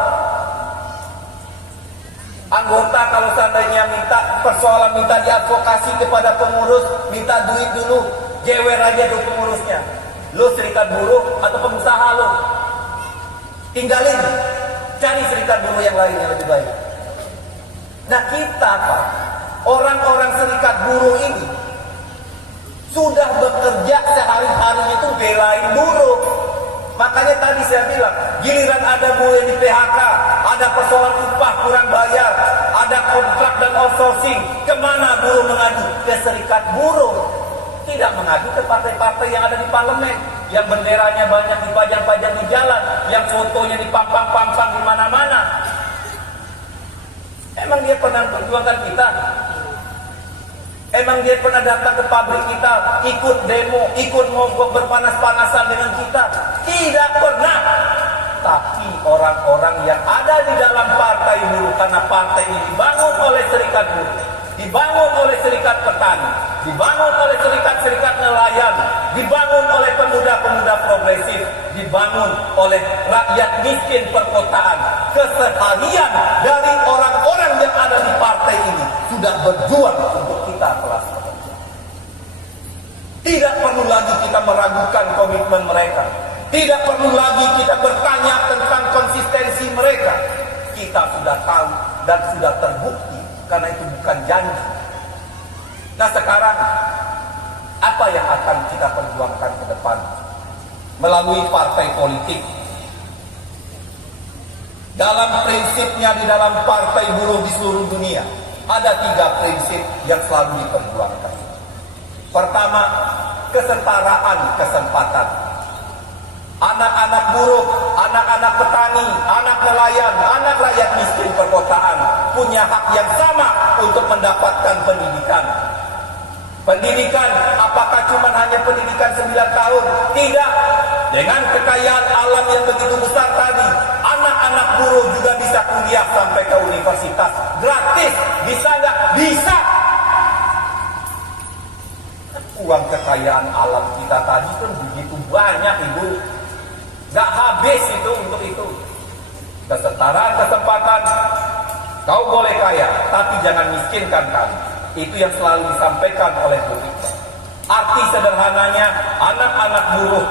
Anggota kalau seandainya minta persoalan, minta diadvokasi kepada pengurus, minta duit dulu, jewer aja tuh pengurusnya. Lo serikat buruh atau pengusaha lo, tinggalin, cari serikat buruh yang lain yang lebih baik. Nah kita Pak, orang-orang serikat buruh ini sudah bekerja sehari-hari itu belain buruh. Makanya tadi saya bilang, giliran ada buruh yang di PHK, ada persoalan upah kurang bayar, ada kontrak dan outsourcing, kemana buruh mengadu? Ke serikat buruh. Tidak mengadu ke partai-partai yang ada di parlemen, yang benderanya banyak dipajang-pajang di jalan, yang fotonya dipampang-pampang di mana-mana. Emang dia pernah perjuangkan kita? Emang dia pernah datang ke pabrik kita, ikut demo, ikut mogok berpanas-panasan dengan kita? Tidak pernah. Tapi orang-orang yang ada di dalam partai buruh, karena partai ini dibangun oleh serikat buruh, dibangun oleh serikat petani, dibangun oleh serikat-serikat nelayan, dibangun oleh pemuda-pemuda progresif, dibangun oleh rakyat miskin perkotaan. Keseharian dari orang-orang yang ada di partai ini sudah berjuang untuk kita kelas pekerja. Tidak perlu lagi kita meragukan komitmen mereka. Tidak perlu lagi kita bertanya tentang konsistensi mereka. Kita sudah tahu dan sudah terbukti, karena itu bukan janji. Nah sekarang, apa yang akan kita perjuangkan ke depan? Melalui partai politik. Dalam prinsipnya di dalam partai buruh di seluruh dunia, ada 3 prinsip yang selalu diperjuangkan. Pertama, kesetaraan kesempatan. Anak-anak buruh, anak-anak petani, anak nelayan, anak rakyat miskin perkotaan punya hak yang sama untuk mendapatkan pendidikan. Pendidikan, apakah cuma hanya pendidikan 9 tahun? Tidak. Dengan kekayaan alam yang begitu besar tadi, anak-anak buruh juga bisa kuliah sampai ke universitas. Gratis. Bisa nggak? Bisa. Uang kekayaan alam kita tadi kan begitu banyak, Ibu. Nggak habis itu untuk itu. Kesetaraan kesempatan. Kau boleh kaya, tapi jangan miskinkan kami. Itu yang selalu disampaikan oleh Bu Iqbal. Arti sederhananya, anak-anak buruh,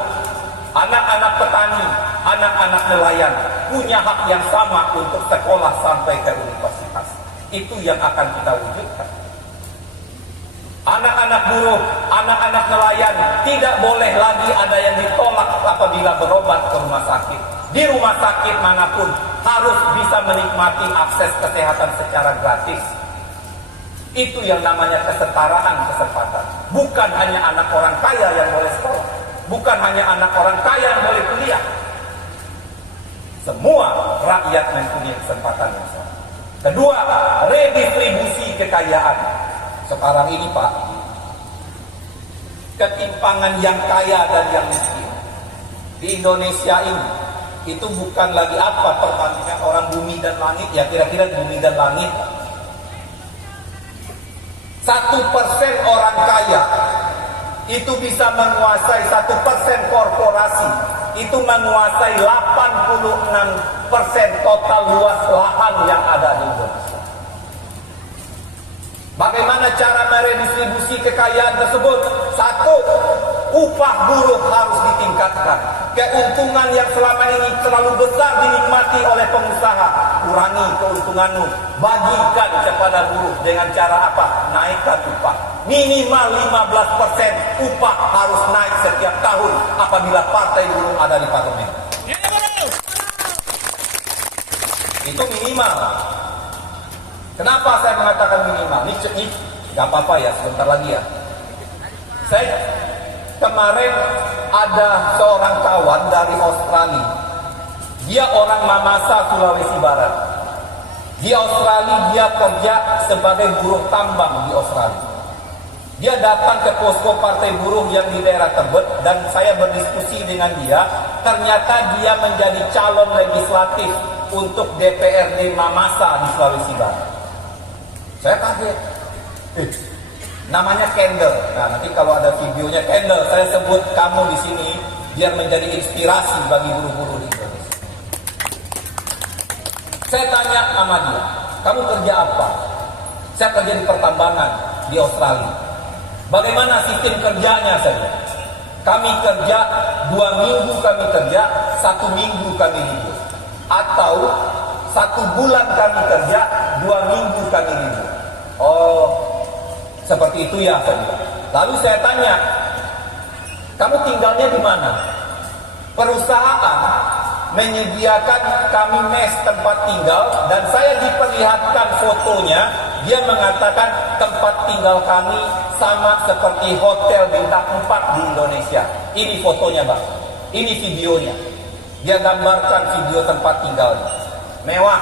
anak-anak petani, anak-anak nelayan punya hak yang sama untuk sekolah sampai ke universitas. Itu yang akan kita wujudkan. Anak-anak buruh, anak-anak nelayan tidak boleh lagi ada yang ditolak apabila berobat ke rumah sakit. Di rumah sakit manapun harus bisa menikmati akses kesehatan secara gratis. Itu yang namanya kesetaraan kesempatan. Bukan hanya anak orang kaya yang boleh sekolah, bukan hanya anak orang kaya yang boleh kuliah. Semua rakyat mempunyai kesempatan yang sama. Kedua, redistribusi kekayaan. Sekarang ini Pak, ketimpangan yang kaya dan yang miskin di Indonesia ini itu bukan lagi apa perbandingan orang bumi dan langit, ya kira-kira bumi dan langit. 1% orang kaya itu bisa menguasai 1% korporasi, itu menguasai 86% total luas lahan yang ada di Indonesia. Bagaimana cara meredistribusi kekayaan tersebut? 1, upah buruh harus ditingkatkan. Keuntungan yang selama ini terlalu besar dinikmati oleh pengusaha, kurangi keuntunganmu, bagikan kepada buruh dengan cara apa? Naikkan upah. Minimal 15% upah harus naik setiap tahun apabila partai buruh ada di parlemen. Itu minimal. Kenapa saya mengatakan minimal? Ini gak apa-apa ya, sebentar lagi ya. Saya kemarin ada seorang kawan dari Australia. Dia orang Mamasa, Sulawesi Barat. Di Australia dia kerja sebagai buruh tambang di Australia. Dia datang ke posko Partai Buruh yang di daerah Tebet dan saya berdiskusi dengan dia. Ternyata dia menjadi calon legislatif untuk DPRD Mamasa di Sulawesi Barat. Saya kaget. Namanya Kendall. Nah, nanti kalau ada videonya Kendall, saya sebut kamu di sini biar menjadi inspirasi bagi buruh-buruh di Indonesia. Saya tanya sama dia, kamu kerja apa? Saya kerja di pertambangan di Australia. Bagaimana sistem kerjanya saja? Kami kerja 2 minggu kami kerja, 1 minggu kami libur. Atau 1 bulan kami kerja, 2 minggu kami libur. Oh, seperti itu ya saya bilang. Lalu saya tanya, kamu tinggalnya di mana? Perusahaan menyediakan kami mes tempat tinggal dan saya diperlihatkan fotonya. Dia mengatakan tempat tinggal kami sama seperti hotel bintang 4 di Indonesia. Ini fotonya bang, ini videonya. Dia gambarkan video tempat tinggalnya. Mewah.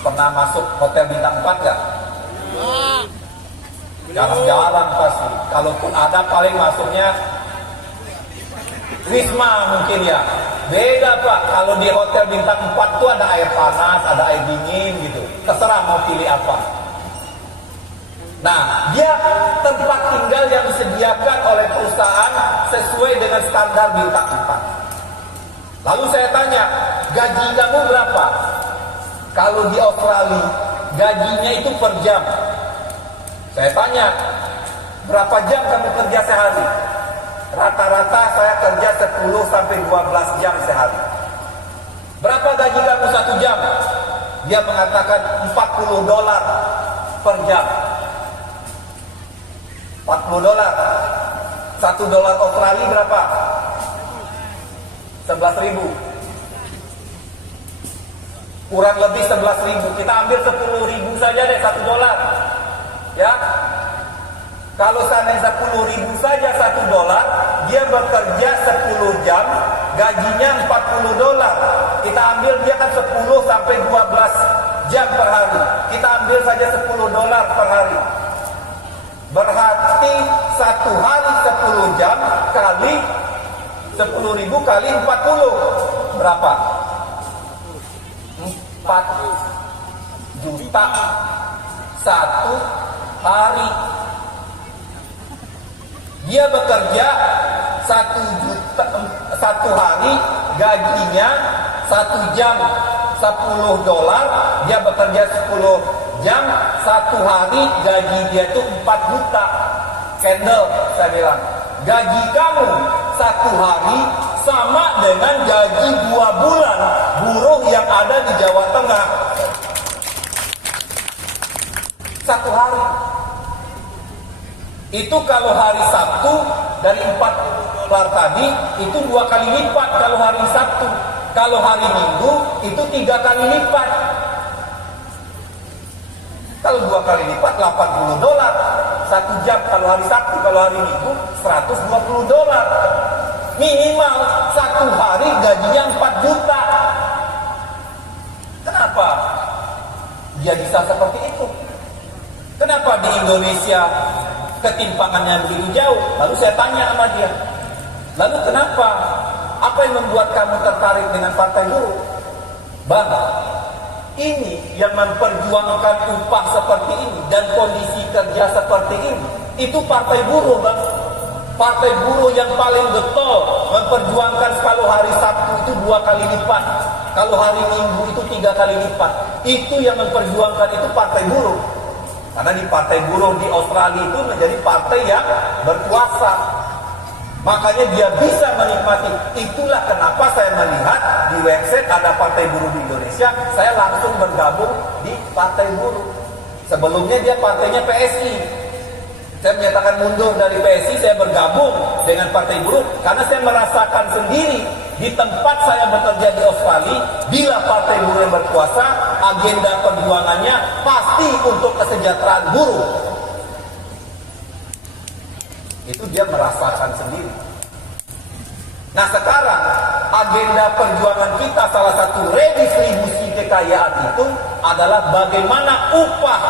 Pernah masuk hotel bintang 4 gak? Jarang-jarang pasti. Kalaupun ada paling masuknya Wisma mungkin ya. Beda pak, kalau di hotel bintang 4 tuh ada air panas, ada air dingin gitu. Terserah mau pilih apa. Nah, dia tempat tinggal yang disediakan oleh perusahaan sesuai dengan standar bintang 4. Lalu saya tanya, gaji kamu berapa? Kalau di Australia, gajinya itu per jam. Saya tanya, berapa jam kamu kerja sehari? Rata-rata saya kerja 10 sampai 12 jam sehari. Berapa gaji kamu 1 jam? Dia mengatakan $40 per jam. $40. $1 Australia berapa? 11.000. Kurang lebih 11.000. Kita ambil 10.000 saja deh, $1. Ya. Kalau seandainya 10.000 saja $1, dia bekerja 10 jam, gajinya $40. Kita ambil dia kan 10 sampai 12 jam per hari. Kita ambil saja $10 per hari. Berarti 1 hari 10 jam kali 10.000 kali 40. Berapa? 4 juta 1 hari. Dia bekerja 1 juta 1 hari, gajinya 1 jam $10. Dia bekerja 10 jam, 1 hari gaji dia itu 4 juta. Kendall, saya bilang, gaji kamu 1 hari sama dengan gaji 2 bulan buruh yang ada di Jawa Tengah. 1 hari. Itu kalau hari Sabtu dari $40 tadi itu 2 kali lipat kalau hari Sabtu. Kalau hari Minggu itu 3 kali lipat. Kalau 2 kali lipat $80. 1 jam kalau hari Sabtu, kalau hari Minggu $120. Minimal 1 hari gajinya 4 juta. Kenapa dia bisa seperti itu? Kenapa di Indonesia ketimpangannya begitu jauh? Lalu saya tanya sama dia, lalu kenapa? Apa yang membuat kamu tertarik dengan Partai Buruh? Bang, ini yang memperjuangkan upah seperti ini dan kondisi kerja seperti ini, itu Partai Buruh bang. Partai Buruh yang paling getol memperjuangkan kalau hari Sabtu itu 2 kali lipat, kalau hari Minggu itu 3 kali lipat. Itu yang memperjuangkan itu Partai Buruh. Karena di Partai Buruh di Australia itu menjadi partai yang berkuasa. Makanya dia bisa menikmati. Itulah kenapa saya melihat di website ada Partai Buruh di Indonesia, saya langsung bergabung di Partai Buruh. Sebelumnya dia partainya PSI. Saya menyatakan mundur dari PSI, saya bergabung dengan Partai Buruh karena saya merasakan sendiri di tempat saya bekerja di Australia, bila Partai Buruh yang berkuasa, agenda perjuangannya pasti untuk kesejahteraan buruh. Itu dia merasakan sendiri. Nah sekarang agenda perjuangan kita, salah satu redistribusi kekayaan itu adalah bagaimana upah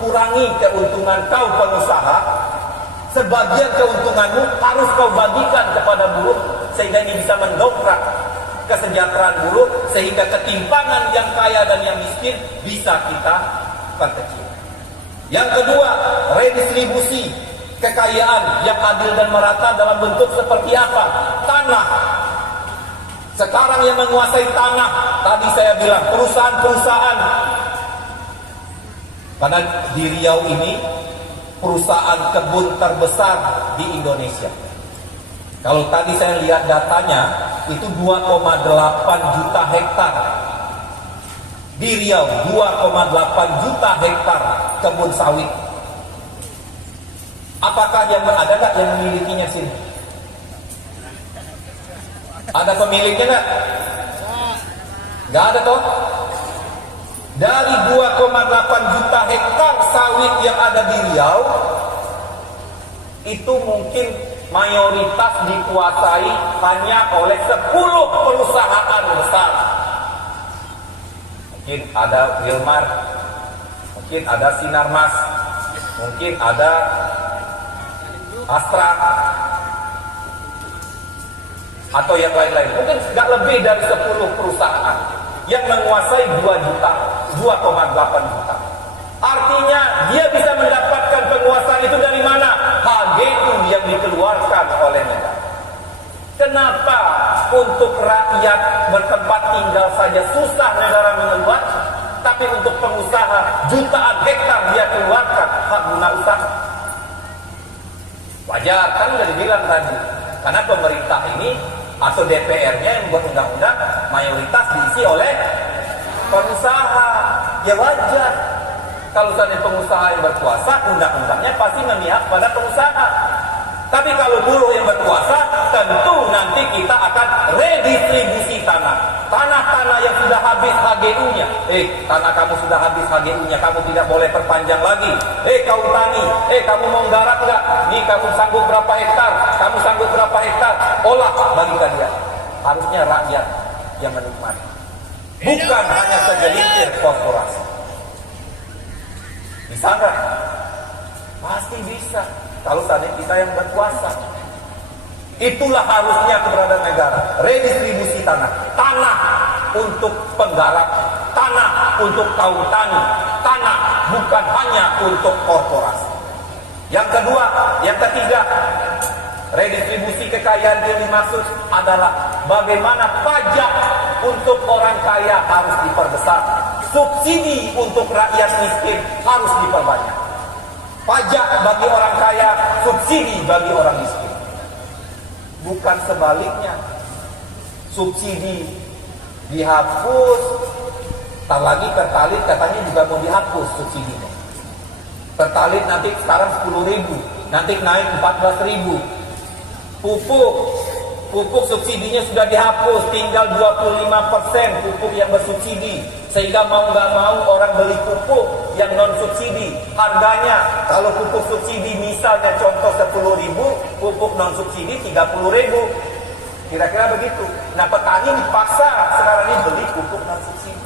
kurangi keuntungan kaum pengusaha Sebagian keuntunganmu harus kau bagikan kepada buruh, sehingga ini bisa mendongkrak kesejahteraan buruh, sehingga ketimpangan yang kaya dan yang miskin bisa kita perkecil. Yang kedua, redistribusi kekayaan yang adil dan merata dalam bentuk seperti apa? Tanah. Sekarang yang menguasai tanah, tadi saya bilang perusahaan-perusahaan. Karena di Riau ini perusahaan kebun terbesar di Indonesia. Kalau tadi saya lihat datanya, itu 2,8 juta hektar. Di Riau 2,8 juta hektar kebun sawit. Apakah yang ada nggak yang memilikinya sini? Ada pemiliknya nggak? Nggak ada toh? Dari 2,8 juta hektar sawit yang ada di Riau, itu mungkin mayoritas dikuasai hanya oleh 10 perusahaan besar. Mungkin ada Wilmar, mungkin ada Sinarmas, mungkin ada Astra, atau yang lain-lain. Mungkin nggak lebih dari 10 perusahaan yang menguasai 2,8 juta. Artinya dia bisa mendapatkan penguasaan itu dari mana? HGU yang dikeluarkan oleh negara. Kenapa untuk rakyat bertempat tinggal saja susah negara mengeluarkan, tapi untuk pengusaha jutaan hektar dia keluarkan hak guna usaha? Wajar, kan udah dibilang tadi. Karena pemerintah ini atau DPR-nya yang membuat undang-undang mayoritas diisi oleh pengusaha. Ya wajar. Kalau misalnya pengusaha yang berkuasa, undang-undangnya pasti memihak pada pengusaha. Tapi kalau buruh yang berkuasa, tentu nanti kita akan redistribusi tanah. Tanah-tanah yang sudah habis HGU-nya. Tanah kamu sudah habis HGU-nya, kamu tidak boleh perpanjang lagi. Kau tani, kamu mau garap nggak? Nih kamu sanggup berapa hektar? Kamu sanggup berapa hektar? Olah, bagikan dia. Harusnya rakyat yang menikmati. Bukan hanya segelintir korporasi. Bisa nggak? Pasti bisa. Kalau tadi kita yang berkuasa. Itulah harusnya keberadaan negara. Redistribusi tanah. Tanah untuk penggarap. Tanah untuk kaum tani. Tanah bukan hanya untuk korporasi. Yang kedua, yang ketiga, redistribusi kekayaan yang dimaksud adalah bagaimana pajak untuk orang kaya harus diperbesar. Subsidi untuk rakyat miskin harus diperbanyak. Pajak bagi orang kaya, subsidi bagi orang miskin. Bukan sebaliknya. Subsidi dihapus, tak lagi Pertalite katanya juga mau dihapus subsidinya. Pertalite nanti sekarang 10.000, nanti naik 14.000. Pupuk subsidinya sudah dihapus, tinggal 25% pupuk yang bersubsidi. Sehingga mau nggak mau orang beli pupuk yang non subsidi. Harganya kalau pupuk subsidi misalnya contoh 10.000, pupuk non subsidi 30.000. Kira-kira begitu. Nah petani dipaksa sekarang ini beli pupuk non subsidi.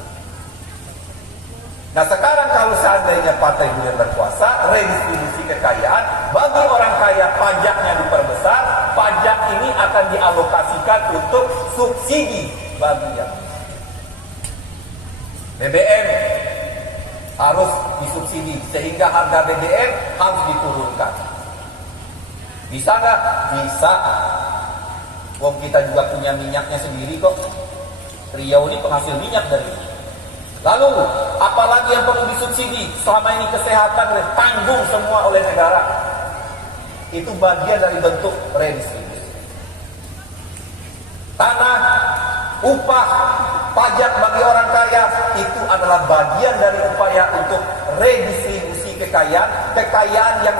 Nah sekarang kalau seandainya partai buruh berkuasa, redistribusi kekayaan bagi orang kaya, pajaknya diperbesar. Pajak ini akan dialokasikan untuk subsidi bagi yang BBM harus disubsidi sehingga harga BBM harus diturunkan. Bisa nggak? Bisa. Wong kita juga punya minyaknya sendiri kok. Riau ini penghasil minyak dari ini. Lalu apalagi yang perlu disubsidi? Selama ini kesehatan tanggung semua oleh negara. Itu bagian dari bentuk redistribusi. Tanah, upah, pajak bagi orang kaya itu adalah bagian dari upaya untuk redistribusi kekayaan. Kekayaan yang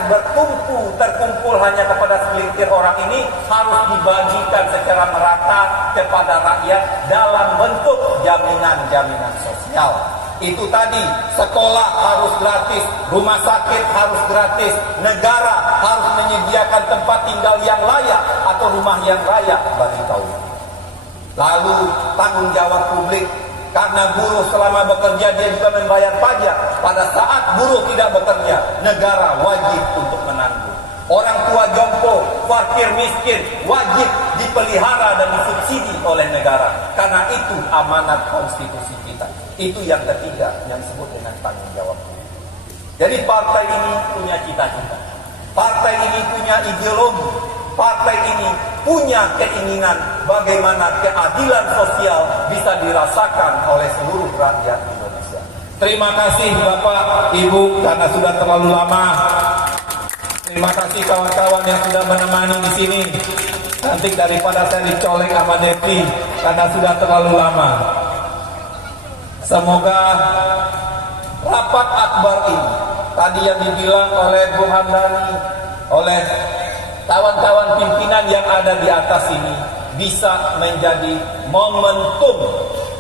terkumpul hanya kepada segelintir orang ini harus dibagikan secara merata kepada rakyat dalam bentuk jaminan-jaminan sosial. Itu tadi, sekolah harus gratis, rumah sakit harus gratis, negara harus menyediakan tempat tinggal yang layak atau rumah yang layak bagi kaum. Lalu tanggung jawab publik, karena buruh selama bekerja dia juga membayar pajak. Pada saat buruh tidak bekerja, negara wajib untuk menanggung. Orang tua jompo, fakir miskin wajib dipelihara dan disubsidi oleh negara. Karena itu amanat konstitusi kita. Itu yang ketiga yang disebut dengan tanggung jawab. Jadi partai ini punya cita-cita. Partai ini punya ideologi. Partai ini punya keinginan bagaimana keadilan sosial bisa dirasakan oleh seluruh rakyat Indonesia. Terima kasih Bapak, Ibu karena sudah terlalu lama. Terima kasih kawan-kawan yang sudah menemani di sini. Nanti daripada saya dicolek sama Devi karena sudah terlalu lama. Semoga rapat akbar ini tadi yang dibilang oleh Bung Hamdani, oleh kawan-kawan pimpinan yang ada di atas ini bisa menjadi momentum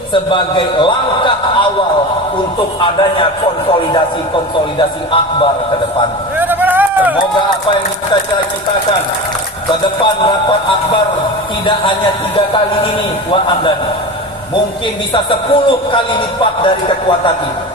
sebagai langkah awal untuk adanya konsolidasi akbar ke depan. Semoga apa yang kita cita-citakan ke depan rapat akbar tidak hanya 3 kali ini, Wak Hamdani. Mungkin bisa 10 kali lipat dari kekuatan ini.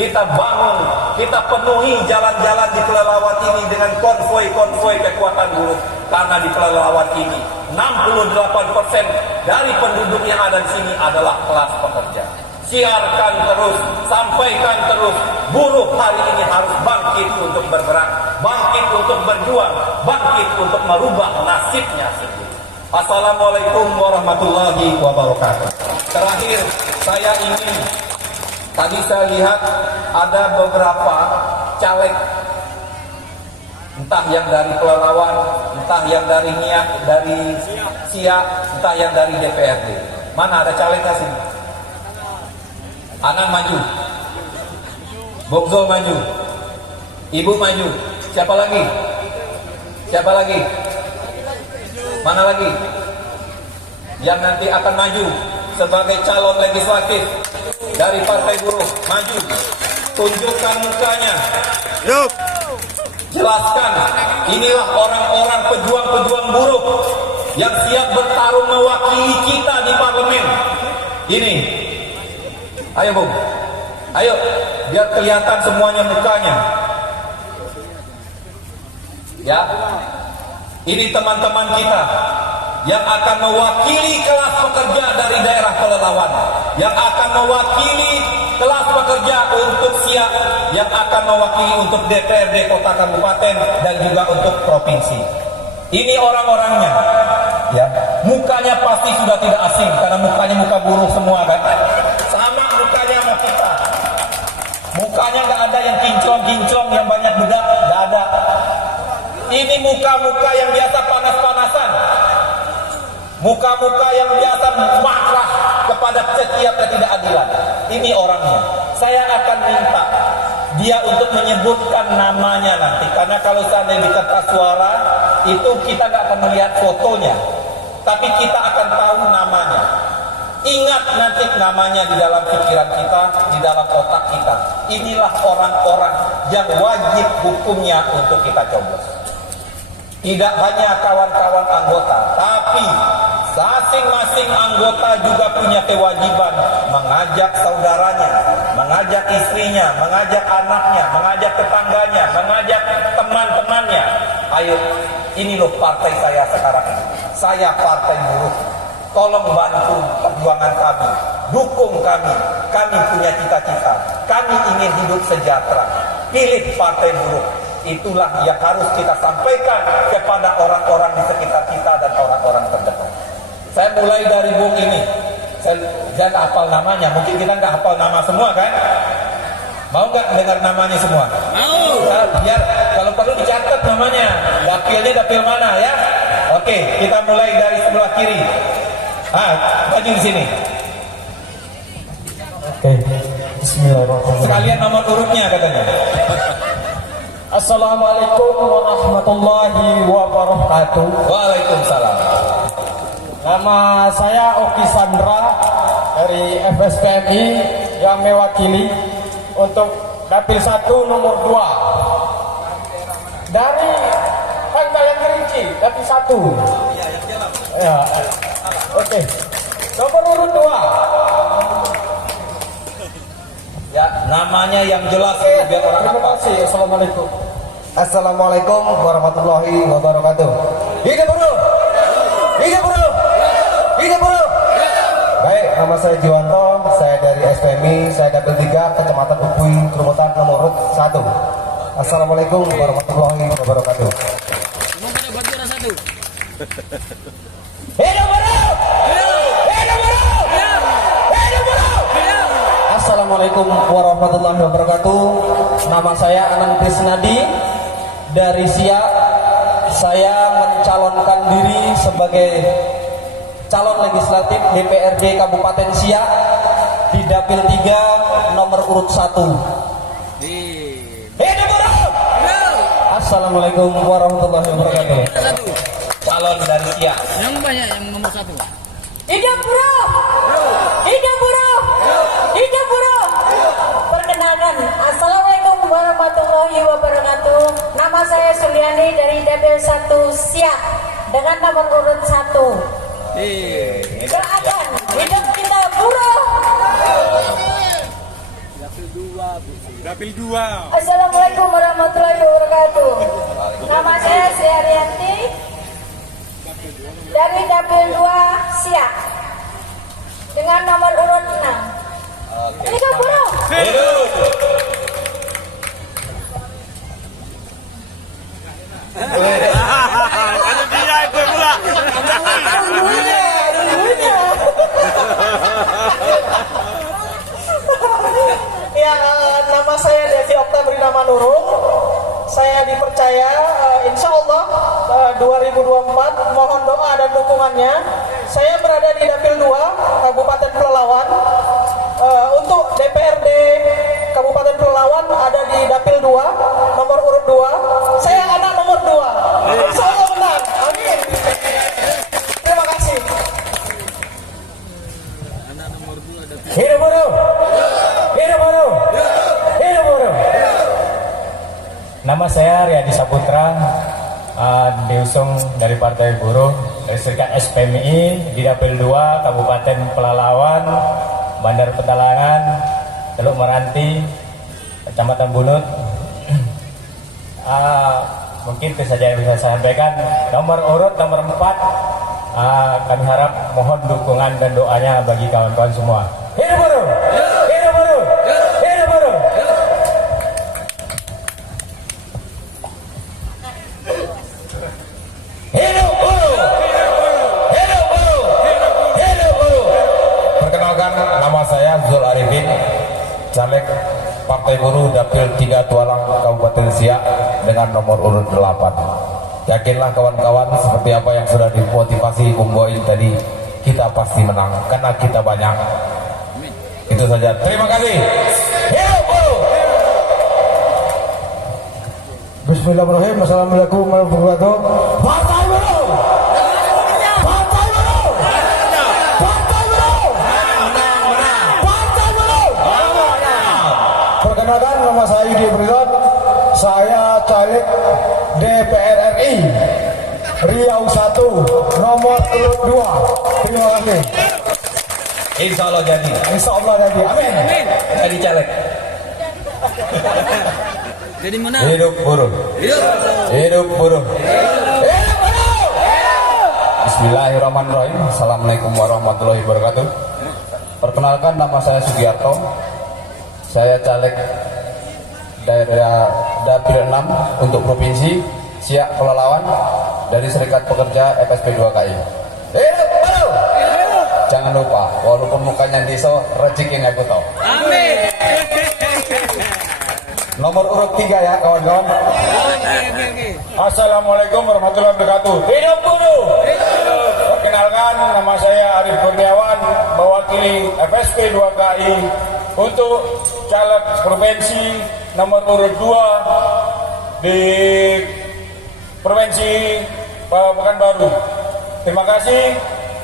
Kita bangun, kita penuhi jalan-jalan di Pelalawan ini dengan konvoi-konvoi kekuatan buruh. Karena di Pelalawan ini 68% dari penduduk yang ada di sini adalah kelas pekerja. Siarkan terus, sampaikan terus, buruh hari ini harus bangkit untuk bergerak, bangkit untuk berjuang, bangkit untuk merubah nasibnya sendiri. Assalamualaikum warahmatullahi wabarakatuh. Terakhir, saya ingin, tadi saya lihat ada beberapa caleg, entah yang dari Pelalawan, entah yang dari Niak, dari Siak, entah yang dari DPRD. Mana ada calegnya sini? Anang maju, Bogzol maju, Ibu maju. Siapa lagi? Siapa lagi? Mana lagi? Yang nanti akan maju sebagai calon legislatif dari Partai Buruh, maju. Tunjukkan mukanya. Yuk. Jelaskan, inilah orang-orang pejuang-pejuang buruh yang siap bertarung mewakili kita di parlemen. Ini. Ayo Bung, ayo biar kelihatan semuanya mukanya. Ya, ini teman-teman kita yang akan mewakili kelas pekerja dari daerah Pelalawan, yang akan mewakili kelas pekerja untuk Siak, yang akan mewakili untuk DPRD Kota Kabupaten dan juga untuk provinsi. Ini orang-orangnya, ya, mukanya pasti sudah tidak asing karena mukanya muka buruh semua kan. Sama mukanya sama kita. Mukanya nggak ada yang kinclong-kinclong yang banyak bedak, nggak ada. Ini muka-muka yang biasa panas-panasan. Muka-muka yang biasa marah kepada setiap ketidakadilan. Ini orangnya. Saya akan minta dia untuk menyebutkan namanya nanti. Karena kalau seandainya di kertas suara, itu kita nggak akan melihat fotonya. Tapi kita akan tahu namanya. Ingat nanti namanya di dalam pikiran kita, di dalam otak kita. Inilah orang-orang yang wajib hukumnya untuk kita coblos. Tidak hanya kawan-kawan anggota, tapi masing-masing anggota juga punya kewajiban mengajak saudaranya, mengajak istrinya, mengajak anaknya, mengajak tetangganya, mengajak teman-temannya. Ayo, ini loh partai saya sekarang ini. Saya partai buruh. Tolong bantu perjuangan kami, dukung kami. Kami punya cita-cita, kami ingin hidup sejahtera. Pilih partai buruh. Itulah yang harus kita sampaikan kepada orang-orang di sekitar kita dan orang-orang terdekat. Saya mulai dari Bung ini. Saya nggak hafal namanya. Mungkin kita nggak hafal nama semua kan? Mau nggak dengar namanya semua? Mau. Nah, biar kalau perlu dicatat namanya. Dapilnya dapil mana ya? Oke, kita mulai dari sebelah kiri. Maju di sini. Oke. Bismillahirrahmanirrahim. Sekalian nomor urutnya katanya. Assalamualaikum warahmatullahi wabarakatuh. Waalaikumsalam. Nama saya Oki Sandra dari FSPMI yang mewakili untuk Dapil 1 nomor 2 dari Pangkalan Kerinci, Dapil 1. Ya. Oke. Nomor urut 2. Ya, namanya yang jelas Oke, biar orang terima hafal. kasih. Assalamualaikum. Assalamualaikum warahmatullahi wabarakatuh. Hidup buruh! Hidup buruh! Hidup buruh! Baik, nama saya Jiwanto, saya dari SPMI, saya dapil 3, Kecamatan Upui, Kerumutan nomor urut 1. Assalamualaikum warahmatullahi wabarakatuh. Hidup buruh! Hidup buruh! Hidup buruh! Assalamualaikum warahmatullahi wabarakatuh. Nama saya Anang Krisnadi dari Siak. Saya mencalonkan diri sebagai calon legislatif DPRD Kabupaten Siak di Dapil 3 nomor urut 1. Hidup buruh! Assalamualaikum warahmatullahi wabarakatuh. Calon dari Siak. Yang banyak yang nomor 1. Hidup buruh! Hidup buruh! Hidup buruh! Perkenalkan, Assalamualaikum warahmatullahi wabarakatuh. Nama saya Suliani dari Dapil 1 Siak dengan nomor urut 1. Doakan hidup kita buruh. Dapil 2. Assalamualaikum warahmatullahi wabarakatuh. Nama saya Sri Arianti dari Dapil 2 Siak dengan nomor urut 6. Hidup buruh! Ada dia itu pula. Ya, nama saya Devi Oktabrina Manurung. Saya dipercaya insya Allah 2024 mohon doa dan dukungannya. Saya berada di Dapil 2 Kabupaten Pelalawan. Untuk DPRD Kabupaten Pelalawan ada di Dapil 2 nomor urut 2. Saya anak nomor 2. Insya Allah menang. Amin. Terima kasih. Hidup buruh! Hidup buruh! Hidup buruh! Nama saya Riyadi Saputra, diusung dari Partai Buruh dari Serikat SPMI di Dapil 2 Kabupaten Pelalawan, Bandar Petalangan, Teluk Meranti, Kecamatan Bunut. Mungkin itu saja yang bisa saya sampaikan. Nomor urut nomor 4, kami harap mohon dukungan dan doanya bagi kawan-kawan semua. Hidup buruh! Hidup buruh! Hidup buruh! Hidup buruh! Hidup buruh! Hidup buruh! Perkenalkan, nama saya Zul Arifin, caleg Partai Buruh Dapil 3 Tualang Kabupaten Siak dengan nomor urut 8. Yakinlah kawan-kawan, seperti apa yang sudah dimotivasi Bung Boy tadi, kita pasti menang karena kita banyak. Itu saja. Terima kasih. Hidup buruh! Bismillahirrahmanirrahim. Assalamualaikum warahmatullahi wabarakatuh. Partai Buruh! Partai Buruh! Partai Buruh! Partai Buruh! Perkenalkan, nama saya Yudi Bridon. Saya caleg DPR RI Riau 1 nomor urut 2. Terima kasih. Insya Allah jadi. Insya Allah jadi. Amin. Jadi caleg. Jadi menang. Hidup buruh. Hidup buruh. Hidup buruh. Bismillahirrahmanirrahim. Assalamualaikum warahmatullahi wabarakatuh. Perkenalkan, nama saya Sugiarto. Saya caleg daerah Dapil 6 untuk Provinsi Siak Pelalawan dari Serikat Pekerja FSP 2KI. Hidup buruh. Jangan lupa, walaupun mukanya diso, rezekinya kuto. Amin. Nomor urut 3 ya kawan-kawan. Assalamualaikum warahmatullahi wabarakatuh. Hidup buruh. Perkenalkan, nama saya Arif Kurniawan, mewakili FSP 2KI untuk caleg provinsi nomor urut 2 di Provinsi Pekanbaru. Terima kasih.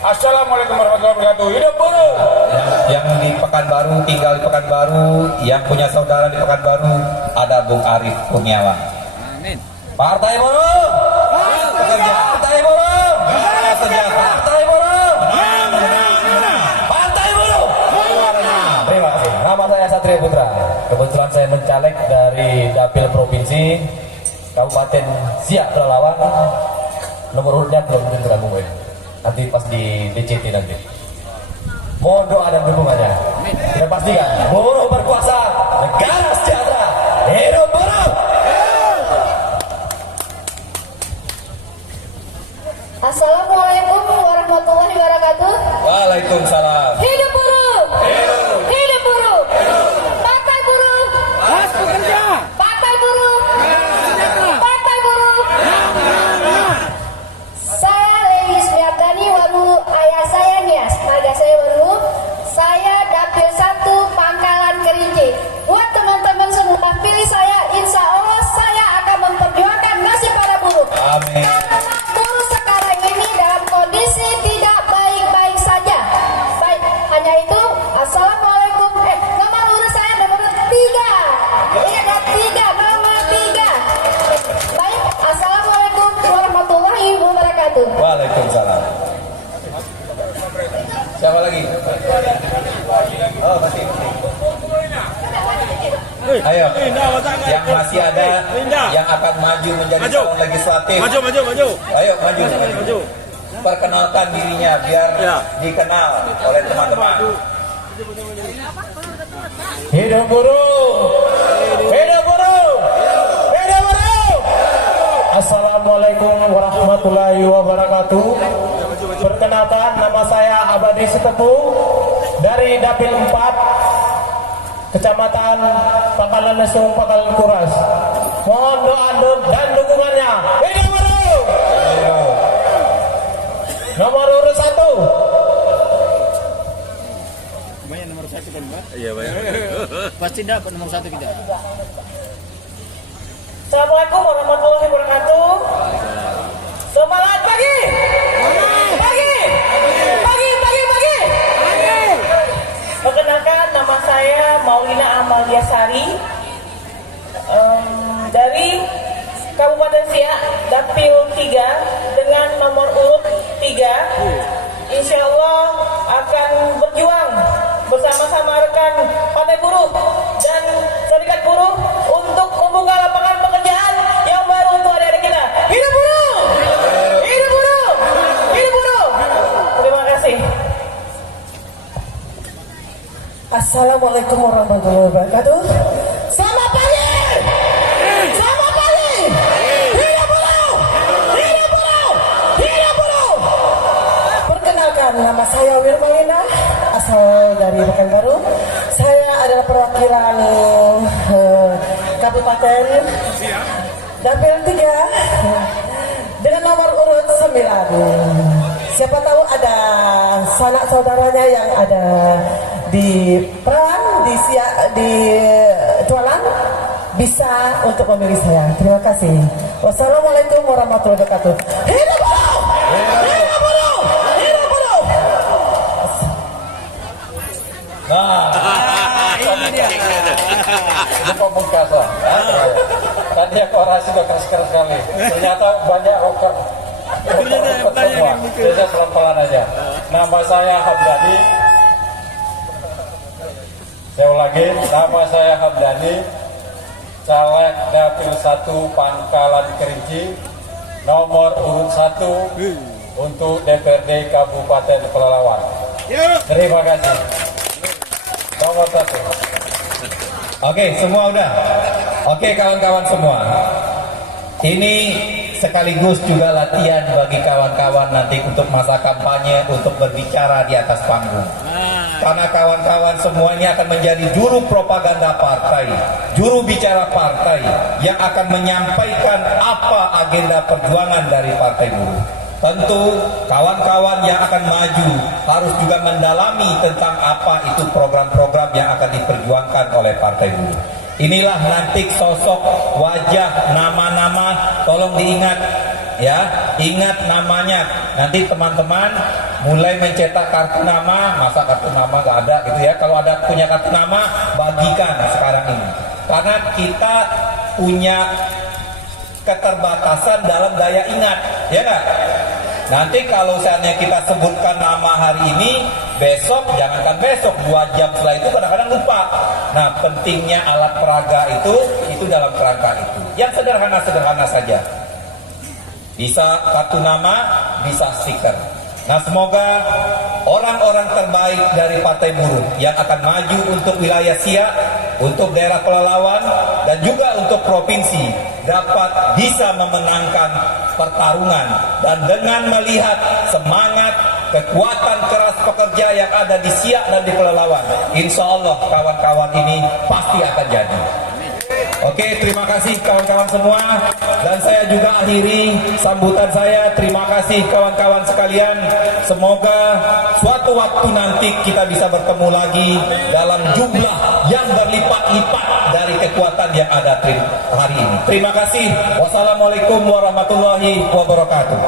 Assalamualaikum warahmatullahi wabarakatuh. Hidup buruh. Yang di Pekanbaru, tinggal di Pekanbaru, yang punya saudara di Pekanbaru, ada Bung Arif Kurniawan. Amin. Partai Buruh. Partai Buruh. Partai Buruh. Partai Buruh. Terima kasih. Nama saya Satria Putra. Kebetulan saya mencaleg dari Dapil Provinsi Kabupaten Siak Pelalawan. Nomor urutnya belum tergabung, nanti pas di DCT nanti. Mohon doa dan dukungannya. Kita pastikan buruh berkuasa, negara sejahtera. Hidup buruh! Assalamualaikum warahmatullahi wabarakatuh. Waalaikumsalam. Hidup buruh! Hidup! Hidup buruh! Partai buruh! Pas bekerja. Partai buruh! Partai buruh! Saya Lewi Smiardani Waru, ayah saya Nias, marga saya Waru. Saya dapil 1 Pangkalan Kerinci. Buat teman-teman semua, pilih saya, insya Allah saya akan memperjuangkan nasib para buruh. Amin. Karena buruh sekarang ini dalam kondisi tidak baik-baik saja. Baik, hanya itu. Assalamualaikum. Nomor urut saya nomor 3. Ini ada 3, nomor 3. Baik, assalamualaikum warahmatullahi wabarakatuh. Waalaikumsalam. Siapa lagi? Oh, masih. Ayo, yang masih ada yang akan maju menjadi calon legislatif. Maju. Ayo maju. Perkenalkan dirinya biar dikenal oleh teman-teman. Hidup buruh! Hidup buruh! Hidup buruh! Assalamualaikum warahmatullahi wabarakatuh. Perkenalkan, nama saya Abadi Setepu dari Dapil 4 Kecamatan Pangkalan Lesung, Pangkalan Kuras. Mohon doa dan dukungannya. Hidup buruh! Nomor urut 1. Banyak nomor 1 kan, Pak? Iya, banyak. Pasti dapat nomor 1 kita. Assalamualaikum warahmatullahi wabarakatuh. Semangat pagi. Perkenalkan, nama saya Maulina Amalia Sari dari Kabupaten Siak, Dapil 3 dengan nomor urut 3. Insya Allah akan berjuang bersama-sama rekan Partai Buruh dan Serikat Buruh untuk membuka lapangan pekerjaan yang baru untuk adik-adik kita. Hidup buruh! Hidup buruh! Hidup buruh! Terima kasih. Assalamualaikum warahmatullahi wabarakatuh. Selamat pagi! Selamat pagi! Hidup buruh! Hidup buruh! Hidup buruh! Perkenalkan, nama saya Wirmalina, asal dari Pekanbaru. Saya adalah perwakilan Kabupaten Dapil 3 dengan nomor urut 9. Siapa tahu ada sanak saudaranya yang ada di Perang, di Jualan, bisa untuk memilih saya. Terima kasih. Wassalamualaikum warahmatullahi wabarakatuh. Hidup buruh! Hidup buruh! Hidup buruh! Nah, Ini dia. ini pemungkas lah. Tadi aku orasi udah keras-keras sekali. Ternyata banyak rocker semua. Jadi pelan-pelan aja. Nama saya Hamdani. Saya ulangi, nama saya Hamdani, caleg Dapil 1 Pangkalan Kerinci, nomor urut 1 untuk DPRD Kabupaten Pelalawan. Terima kasih. Nomor 1. Oke, semua udah. Oke, kawan-kawan semua. Ini sekaligus juga latihan bagi kawan-kawan nanti untuk masa kampanye untuk berbicara di atas panggung. Karena kawan-kawan semuanya akan menjadi juru propaganda partai, juru bicara partai yang akan menyampaikan apa agenda perjuangan dari Partai Buruh. Tentu kawan-kawan yang akan maju harus juga mendalami tentang apa itu program-program yang akan diperjuangkan oleh Partai Buruh. Inilah nanti sosok, wajah, nama-nama, tolong diingat ya, ingat namanya. Nanti teman-teman mulai mencetak kartu nama, masa kartu nama nggak ada gitu ya. Kalau ada punya kartu nama, bagikan sekarang ini. Karena kita punya keterbatasan dalam daya ingat, ya nggak? Nanti kalau seandainya kita sebutkan nama hari ini, besok, jangankan besok, 2 jam setelah itu kadang-kadang lupa. Nah, pentingnya alat peraga itu itu dalam kerangka itu. Yang sederhana-sederhana saja. Bisa kartu nama, bisa stiker. Nah, semoga orang-orang terbaik dari Partai Buruh yang akan maju untuk wilayah Siak, untuk daerah Pelalawan, dan juga untuk provinsi dapat bisa memenangkan pertarungan. Dan dengan melihat semangat, kekuatan keras pekerja yang ada di Siak dan di Pelalawan, insya Allah kawan-kawan ini pasti akan jadi. Oke, terima kasih kawan-kawan semua. Dan saya juga akhiri sambutan saya. Terima kasih kawan-kawan sekalian. Semoga suatu waktu nanti kita bisa bertemu lagi dalam jumlah yang berlipat-lipat dari kekuatan yang ada hari ini. Terima kasih. Wassalamualaikum warahmatullahi wabarakatuh.